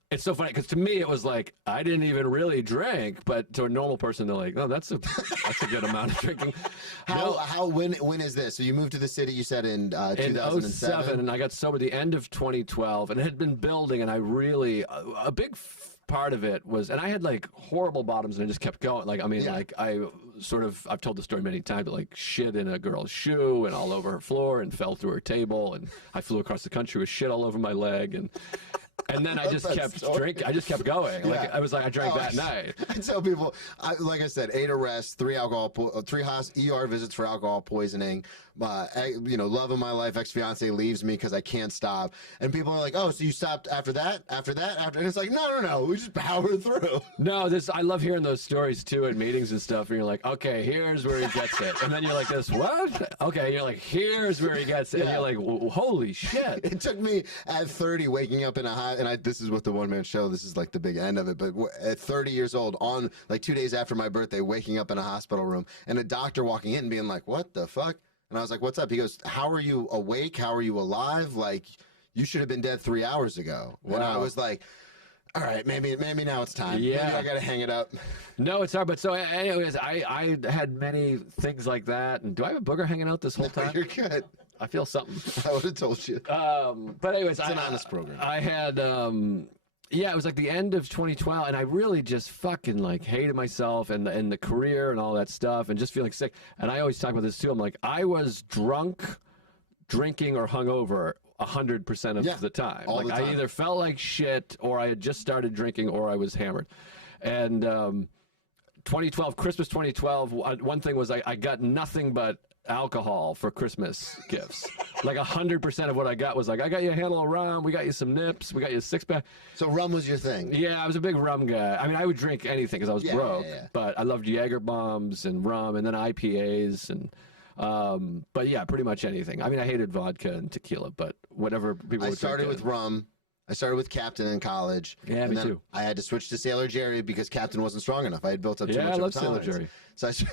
It's so funny because to me it was like I didn't even really drink, but to a normal person they're like, oh, that's a good amount of drinking. When is this? So you moved to the city, you said in 2007, 2007, and I got sober the end of 2012, and it had been building, and I really a big part of it was, and I had like horrible bottoms, and I just kept going. Like I've told the story many times, but like shit in a girl's shoe and all over her floor, and fell through her table, and I flew across the country with shit all over my leg, and then I just kept drinking. I just kept going. Yeah. Like I was like, I drank that night. I tell people, like I said, 8 arrests, 3 ER visits for alcohol poisoning. Love of my life, ex-fiance leaves me because I can't stop. And people are like, oh, so you stopped after that? And it's like, no, we just power through. No, I love hearing those stories too at meetings and stuff. And you're like, okay, here's where he gets it. And then you're like, this what? Okay, and you're like, here's where he gets it. And you're like, holy shit. It took me at 30 waking up in a this is what the one man show. This is like the big end of it. But at 30 years old, on like 2 days after my birthday, waking up in a hospital room and a doctor walking in and being like, "What the fuck?" And I was like, "What's up?" He goes, "How are you awake? How are you alive? Like, you should have been dead 3 hours ago." Wow. And I was like, all right, maybe now it's time. Yeah. Maybe I gotta hang it up. No, it's hard. But so, anyways, I had many things like that. And do I have a booger hanging out this whole time? You're good. I feel something. I would have told you. But anyways, It's an honest program. I had, yeah, it was like the end of 2012, and I really just fucking like hated myself and the career and all that stuff, and just feeling sick. And I always talk about this too. I'm like, I was drunk, drinking, or hungover 100% of the time. All Like the time. I either felt like shit, or I had just started drinking, or I was hammered. And 2012, Christmas 2012, one thing was I got nothing but alcohol for Christmas gifts. Like 100% of what I got was like, I got you a handle of rum, we got you some nips, we got you a 6-pack. So rum was your thing. Yeah, I was a big rum guy. I mean, I would drink anything because I was broke, but I loved Jaeger bombs and rum, and then IPAs and. But yeah, pretty much anything. I mean, I hated vodka and tequila, but whatever people. I started with rum. I started with Captain in college. Yeah, and me then too. I had to switch to Sailor Jerry because Captain wasn't strong enough. I had built up too much I of a love Sailor tolerance. Jerry. So if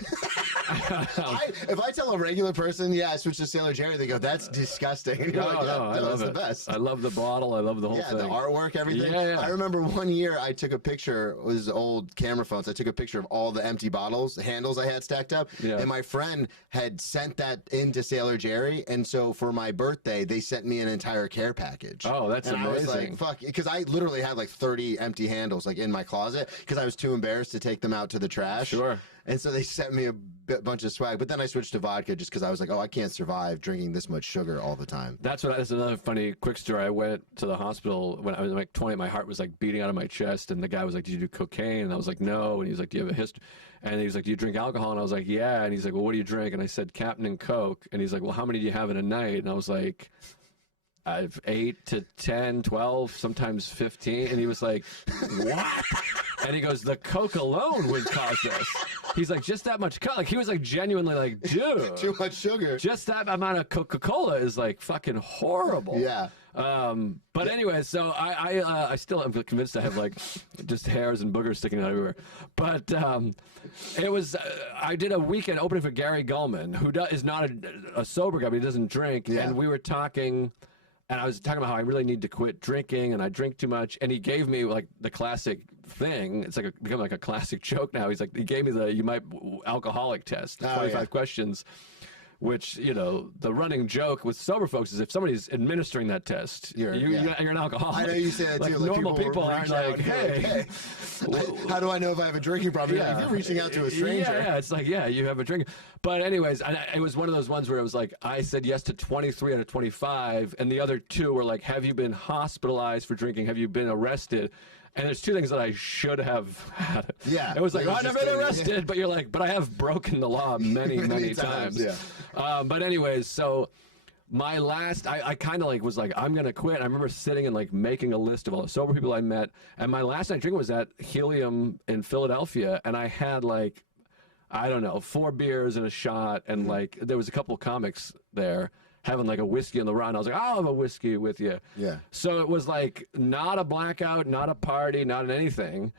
I tell a regular person, yeah, I switched to Sailor Jerry, they go, "That's disgusting." And you're like, yeah, I love it's it. the best. I love the bottle. I love the whole Yeah, thing. the artwork, everything. Yeah. I remember one year I took a picture, it was old camera phones. I took a picture of all the empty bottles, the handles I had stacked up. Yeah. And my friend had sent that into Sailor Jerry. And so for my birthday, they sent me an entire care package. Oh, that's and amazing. I was like, fuck, because I literally had like 30 empty handles like in my closet because I was too embarrassed to take them out to the trash. Sure. And so they sent me a bunch of swag. But then I switched to vodka just because I was like, oh, I can't survive drinking this much sugar all the time. That's another funny quick story. I went to the hospital when I was like 20. My heart was like beating out of my chest, and the guy was like, "Did you do cocaine?" And I was like, "No." And he's like, "Do you have a history?" And he was like, "Do you drink alcohol?" And I was like, "Yeah." And he's like, "Well, what do you drink?" And I said, "Captain and Coke." And he's like, "Well, how many do you have in a night?" And I was like, "I've 8 to 10, 12, sometimes 15." And he was like, "What?" And he goes, "The Coke alone would cause this." He's like, "Just that much Coke." Like, he was like genuinely like, dude. Too much sugar. Just that amount of Coca-Cola is like fucking horrible. Yeah. But anyway, so I still am convinced I have like just hairs and boogers sticking out everywhere. But it was I did a weekend opening for Gary Gulman, who is not a sober guy, but he doesn't drink. Yeah. And we were talking. And I was talking about how I really need to quit drinking, and I drink too much. And he gave me like the classic thing. It's like become like a classic joke now. He's like, he gave me the alcoholic test, the 25 questions, which, you know, the running joke with sober folks is if somebody's administering that test, you're an alcoholic. I know you say that like, too. Like normal people aren't like, hey, how do I know if I have a drinking problem? Yeah. If you're reaching out to a stranger. Yeah, it's like, yeah, you have a drink. But anyways, it was one of those ones where it was like, I said yes to 23 out of 25, and the other two were like, have you been hospitalized for drinking? Have you been arrested? And there's two things that I should have had. Yeah. It was like, It was I've never just been a- arrested, but you're like, but I have broken the law many times. Yeah. But anyways, so my last, I kind of like was like, I'm going to quit. I remember sitting and like making a list of all the sober people I met. And my last night drinking was at Helium in Philadelphia. And I had like, I don't know, 4 beers and a shot. And like, there was a couple of comics there having like a whiskey on the run. I was like, I'll have a whiskey with you. Yeah. So it was like not a blackout, not a party, not anything.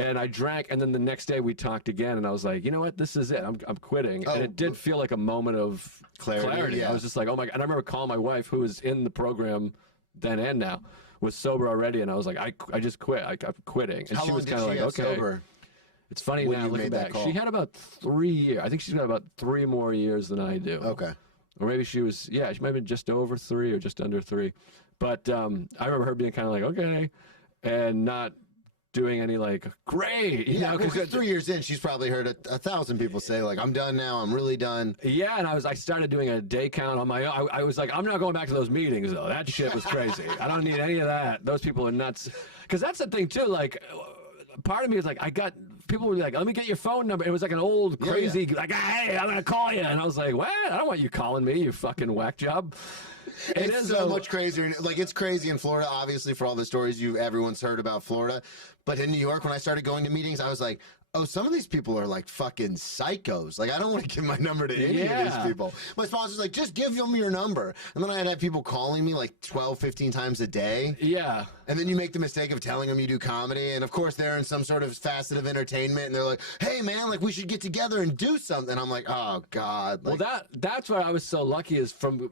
And I drank, and then the next day we talked again, and I was like, you know what, this is it. I'm quitting. And it did feel like a moment of clarity. yeah. I was just like, oh my God. And I remember calling my wife, who was in the program then and now, was sober already, and I was like, I just quit. I'm quitting. And How she long was did kind of she like, get okay. sober? It's funny when now you looking made that back. call? She had about 3 years. I think she's got about 3 more years than I do. Okay. Or maybe she was, she might have been just over 3 or just under 3. But I remember her being kind of like, okay, and not doing any like, great. You know, because 3 years in, she's probably heard 1,000 people say like, I'm done now. I'm really done. Yeah, and I started doing a day count on my own. I was like, I'm not going back to those meetings though. That shit was crazy. I don't need any of that. Those people are nuts. Because that's the thing too. Like, part of me is like, people were like, let me get your phone number. It was like an old crazy, like, hey, I'm gonna call you. And I was like, what? I don't want you calling me, you fucking whack job. It's so much crazier. Like, it's crazy in Florida, obviously, for all the stories everyone's heard about Florida. But in New York, when I started going to meetings, I was like, oh, some of these people are like fucking psychos. Like, I don't want to give my number to any of these people. My sponsor's like, just give them your number. And then I'd have people calling me like 12, 15 times a day. Yeah. And then you make the mistake of telling them you do comedy. And of course, they're in some sort of facet of entertainment. And they're like, hey, man, like, we should get together and do something. I'm like, oh, God. Like, Well, that's why I was so lucky is from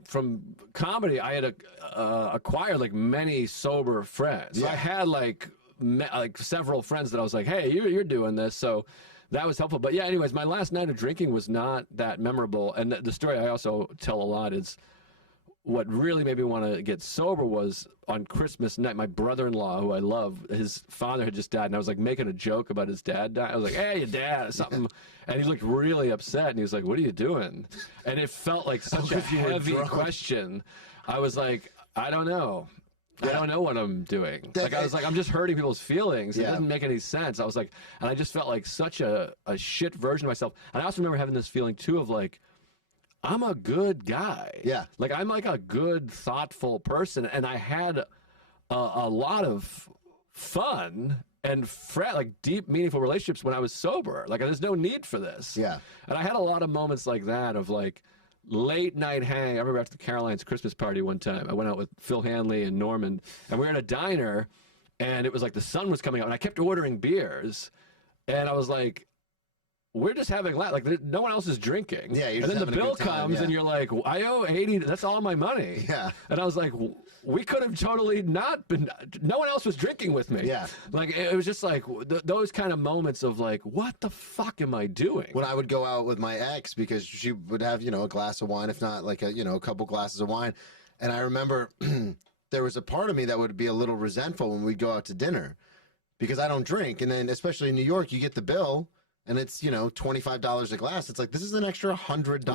comedy, I had acquired like many sober friends. So I had like several friends that I was like, hey, you're doing this. So that was helpful. But yeah, anyways, my last night of drinking was not that memorable. And the story I also tell a lot is what really made me want to get sober was on Christmas night, my brother-in-law, who I love, his father had just died. And I was like making a joke about his dad dying. I was like, hey, your dad, something. And he looked really upset. And he was like, what are you doing? And it felt like such a heavy question. I was like, I don't know. I don't know what I'm doing. Like, I was like, I'm just hurting people's feelings. It doesn't make any sense. I was like, and I just felt like such a shit version of myself. And I also remember having this feeling too of like, I'm a good guy. Yeah. Like, I'm like a good, thoughtful person. And I had a lot of fun and like deep, meaningful relationships when I was sober. Like, there's no need for this. Yeah. And I had a lot of moments like that of like, late night hang. I remember after the Carolines Christmas party one time, I went out with Phil Hanley and Norman, and we were at a diner, and it was like the sun was coming up, and I kept ordering beers, and I was like, we're just having like no one else is drinking. Yeah, you're and just then the having a bill good time, comes, and you're like, I owe 80. That's all my money. Yeah. And I was like, we could have totally not been. No one else was drinking with me. Yeah. Like, it was just like those kind of moments of like, what the fuck am I doing? When I would go out with my ex, because she would have, a glass of wine, if not like a couple glasses of wine. And I remember there was a part of me that would be a little resentful when we'd go out to dinner because I don't drink. And then especially in New York, you get the bill and it's, $25 a glass. It's like, this is an extra $100.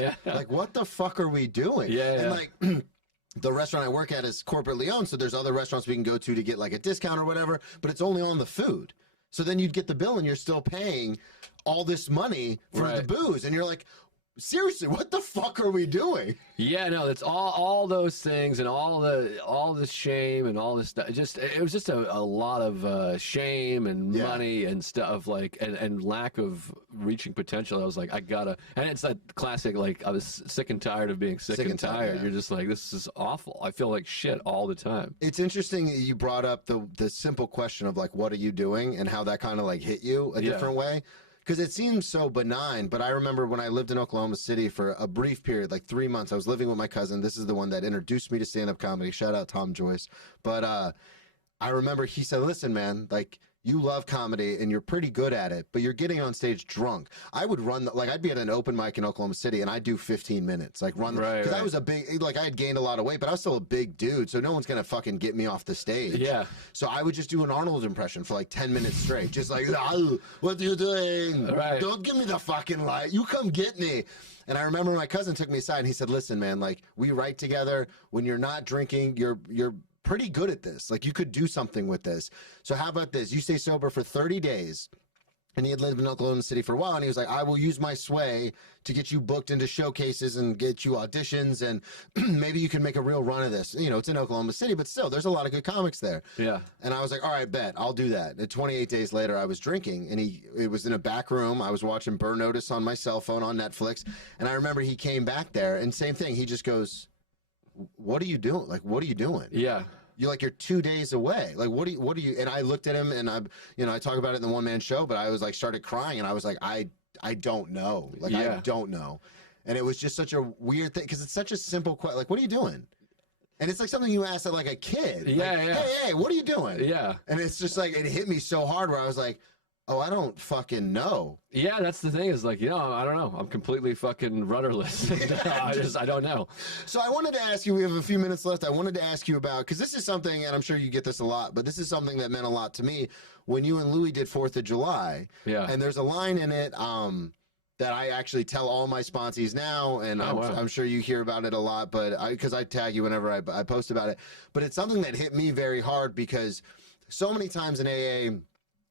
Yeah. Like, what the fuck are we doing? Yeah. And like, the restaurant I work at is corporately owned. So there's other restaurants we can go to get like a discount or whatever, but it's only on the food. So then you'd get the bill and you're still paying all this money for the booze. And you're like, seriously, what the fuck are we doing? Yeah, no, it's all those things and all the shame and all this stuff. It was just a lot of shame and money and stuff like and lack of reaching potential. I was like, I gotta, and it's that classic like I was sick and tired of being sick and tired. Yeah. You're just like, this is awful. I feel like shit all the time. It's interesting that you brought up the simple question of like, what are you doing, and how that kind of like hit you a different way. Because it seems so benign, but I remember when I lived in Oklahoma City for a brief period, like 3 months, I was living with my cousin. This is the one that introduced me to stand-up comedy. Shout out Tom Joyce. But I remember he said, listen, man, like, you love comedy and you're pretty good at it, but you're getting on stage drunk. I would run, I'd be at an open mic in Oklahoma City and I'd do 15 minutes, like run, because I was a big, like I had gained a lot of weight, but I was still a big dude, so no one's gonna fucking get me off the stage. Yeah. So I would just do an Arnold impression for like 10 minutes straight, just like, oh, what are you doing? Right. Don't give me the fucking light. You come get me. And I remember my cousin took me aside and he said, listen, man, like we write together. When you're not drinking, you're pretty good at this. Like you could do something with this. So how about this? You stay sober for 30 days. And he had lived in Oklahoma City for a while. And he was like, I will use my sway to get you booked into showcases and get you auditions. And maybe you can make a real run of this. It's in Oklahoma City, but still, there's a lot of good comics there. Yeah. And I was like, all right, bet. I'll do that. And 28 days later, I was drinking. And it was in a back room. I was watching Burn Notice on my cell phone on Netflix. And I remember he came back there. And same thing. He just goes, what are you doing? Like, what are you doing? Yeah. You're 2 days away. Like, what do you, and I looked at him and I talk about it in the one man show, but I was like, started crying and I was like, I don't know. Like, I don't know. And it was just such a weird thing. Cause it's such a simple question. Like, what are you doing? And it's like something you ask at like a kid. Yeah. Like, Yeah. Hey, what are you doing? Yeah. And it's just like, it hit me so hard where I was like, oh, I don't fucking know. Yeah, that's the thing is like, I don't know. I'm completely fucking rudderless. I don't know. So I wanted to ask you, we have a few minutes left. I wanted to ask you about, because this is something, and I'm sure you get this a lot, but this is something that meant a lot to me when you and Louis did 4th of July. Yeah. And there's a line in it that I actually tell all my sponsees now, and I'm sure you hear about it a lot, but because I tag you whenever I post about it. But it's something that hit me very hard because so many times in AA,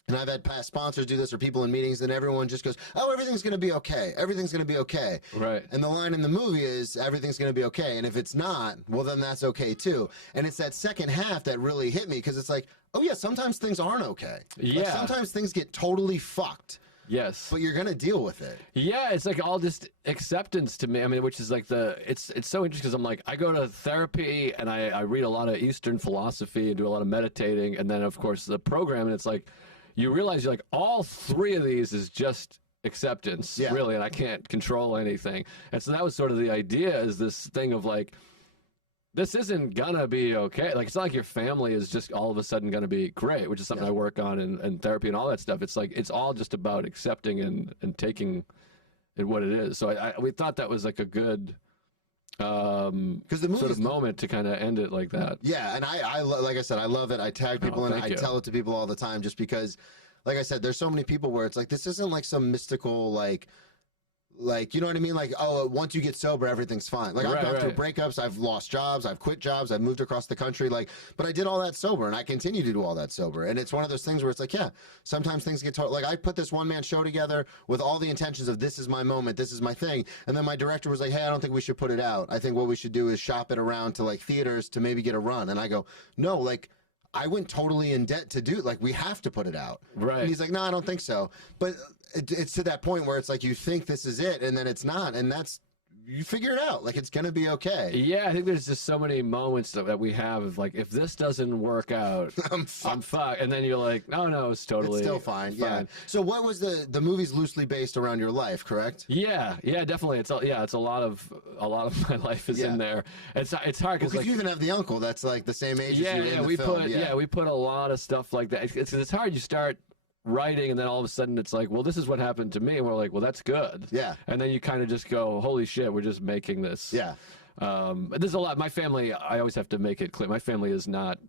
And I've had past sponsors do this or people in meetings, and everyone just goes, oh, everything's going to be okay. Everything's going to be okay. Right. And the line in the movie is, everything's going to be okay. And if it's not, well, then that's okay too. And it's that second half that really hit me, because it's like, oh, yeah, sometimes things aren't okay. Yeah. Like, sometimes things get totally fucked. Yes. But you're going to deal with it. Yeah, it's like all just acceptance to me. I mean, which is like it's so interesting because I'm like, I go to therapy and I read a lot of Eastern philosophy and do a lot of meditating. And then, of course, the program, and it's like, you realize you're like, all three of these is just acceptance, really, and I can't control anything. And so that was sort of the idea, is this thing of like, this isn't gonna be okay. Like, it's not like your family is just all of a sudden gonna be great, which is something I work on in therapy and all that stuff. It's like, it's all just about accepting and taking it what it is. So we thought that was like a good because the sort of moment to kind of end it like that. Yeah, and I like I said, I love it. I tag people and I tell it to people all the time, just because, like I said, there's so many people where it's like, this isn't like some mystical like you know what I mean? Like, oh, once you get sober, everything's fine. Like, I've gone through breakups, I've lost jobs, I've quit jobs, I've moved across the country, like, but I did all that sober, and I continue to do all that sober. And it's one of those things where it's like, yeah, sometimes things get like, I put this one-man show together with all the intentions of, this is my moment, this is my thing. And then my director was like, hey, I don't think we should put it out. I think what we should do is shop it around to like theaters to maybe get a run. And I go, no, like, I went totally in debt to do it. Like, we have to put it out. Right. And he's like, no, I don't think so. But it's to that point where it's like, you think this is it, and then it's not. And that's, you figure it out. Like, it's going to be okay. Yeah, I think there's just so many moments that we have of like, if this doesn't work out, I'm fucked. And then you're like, no, it's totally it's still fine. Yeah. So what was the movie's loosely based around your life, correct? Yeah, definitely. It's a lot of my life is in there. It's hard because you even have the uncle that's like the same age as you in the film. We put a lot of stuff like that. It's hard. You start writing, and then all of a sudden it's like, well, this is what happened to me, and we're like, well, that's good. Yeah. And then you kind of just go, holy shit, we're just making this. Yeah. There's a lot. My family, I always have to make it clear, my family is not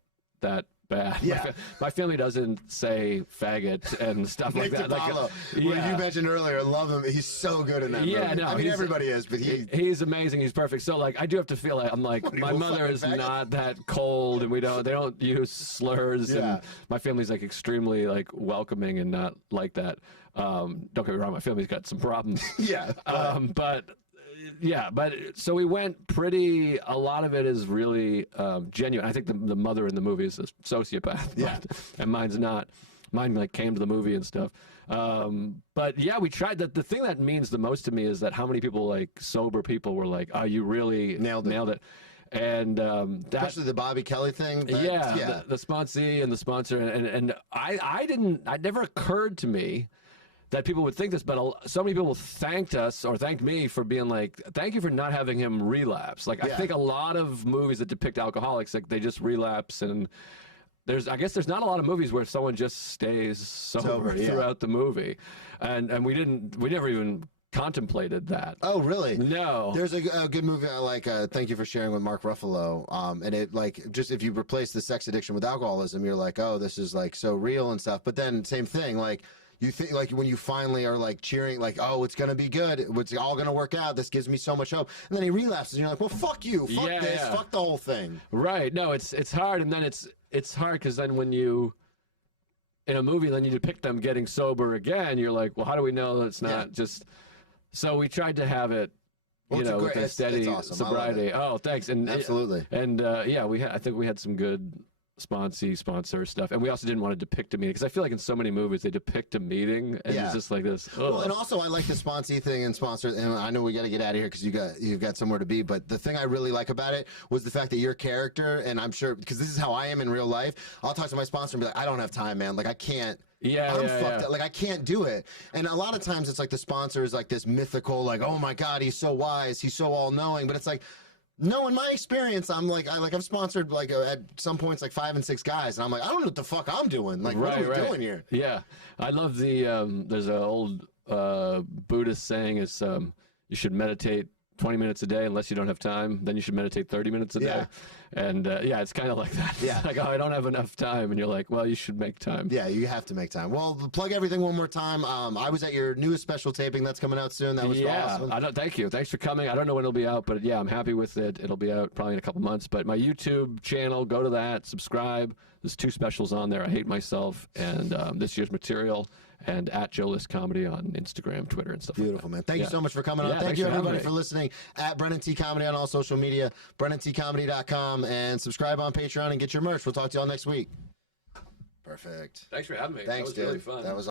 that bad. Yeah. My family doesn't say faggot and stuff like that. Like, you mentioned earlier, love him. He's so good in that movie. No, I mean, everybody is, but he's amazing. He's perfect. So like, I do have to feel like, I'm like, my mother is not that cold, and they don't use slurs. Yeah. And my family's like extremely like welcoming and not like that. Don't get me wrong, my family's got some problems. Yeah. But so we went a lot of it is really genuine. I think the mother in the movie is a sociopath. Yeah. And mine's not. Mine like came to the movie and stuff. But yeah, we tried that. The thing that means the most to me is that how many people, like sober people, were like, oh, you really nailed it. And especially the Bobby Kelly thing. The sponsee and the sponsor. And it never occurred to me that people would think this, but so many people thanked us or thanked me for being like, thank you for not having him relapse. Like, I think a lot of movies that depict alcoholics, like, they just relapse, and I guess there's not a lot of movies where someone just stays sober throughout the movie. And we never even contemplated that. Oh, really? No. There's a good movie I like, Thank You for Sharing, with Mark Ruffalo. And it, like, just if you replace the sex addiction with alcoholism, you're like, oh, this is like so real and stuff. But then same thing, like, you think, like, when you finally are like cheering, like, oh, it's gonna be good, it's all gonna work out, this gives me so much hope, and then he relapses, and you're like, well, fuck you, fuck this, fuck the whole thing. Right. No, it's hard, and then it's hard because then when you in a movie, then you depict them getting sober again, you're like, well, how do we know that it's not just? So we tried to have it, with a steady sobriety. Oh, thanks. And absolutely. And I think we had some good sponsor stuff, and we also didn't want to depict a meeting, because I feel like in so many movies they depict a meeting and it's just like this. Well, and also I like the sponsee thing and sponsor, and I know we got to get out of here because you've got somewhere to be, but the thing I really like about it was the fact that your character, and I'm sure because this is how I am in real life, I'll talk to my sponsor and be like, I don't have time, man, like I can't. I'm fucked up. Like, I can't do it. And a lot of times it's like the sponsor is like this mythical, like, oh my God, he's so wise, he's so all knowing, but it's like, no, in my experience, I've sponsored like at some points like 5 and 6 guys, and I'm like, I don't know what the fuck I'm doing. Like, what are we doing here? Yeah, I love the there's an old Buddhist saying is you should meditate 20 minutes a day unless you don't have time. Then you should meditate 30 minutes a day. And it's kind of like that. Yeah. It's like, oh, I don't have enough time, and you're like, well, you should make time. Yeah, you have to make time. Well, plug everything one more time. I was at your newest special taping that's coming out soon. That was awesome. Thank you. Thanks for coming. I don't know when it'll be out, but I'm happy with it. It'll be out probably in a couple months. But my YouTube channel, go to that, subscribe. There's 2 specials on there. I Hate Myself and this year's material, and at Joe List Comedy on Instagram, Twitter, and stuff Beautiful, like man. Thank you so much for coming on. Yeah, Thank thanks you, for having everybody, me. for listening. At Brennan T Comedy on all social media, BrennanTComedy.com, and subscribe on Patreon and get your merch. We'll talk to y'all next week. Perfect. Thanks for having me. Thanks, that was really dude. fun. That was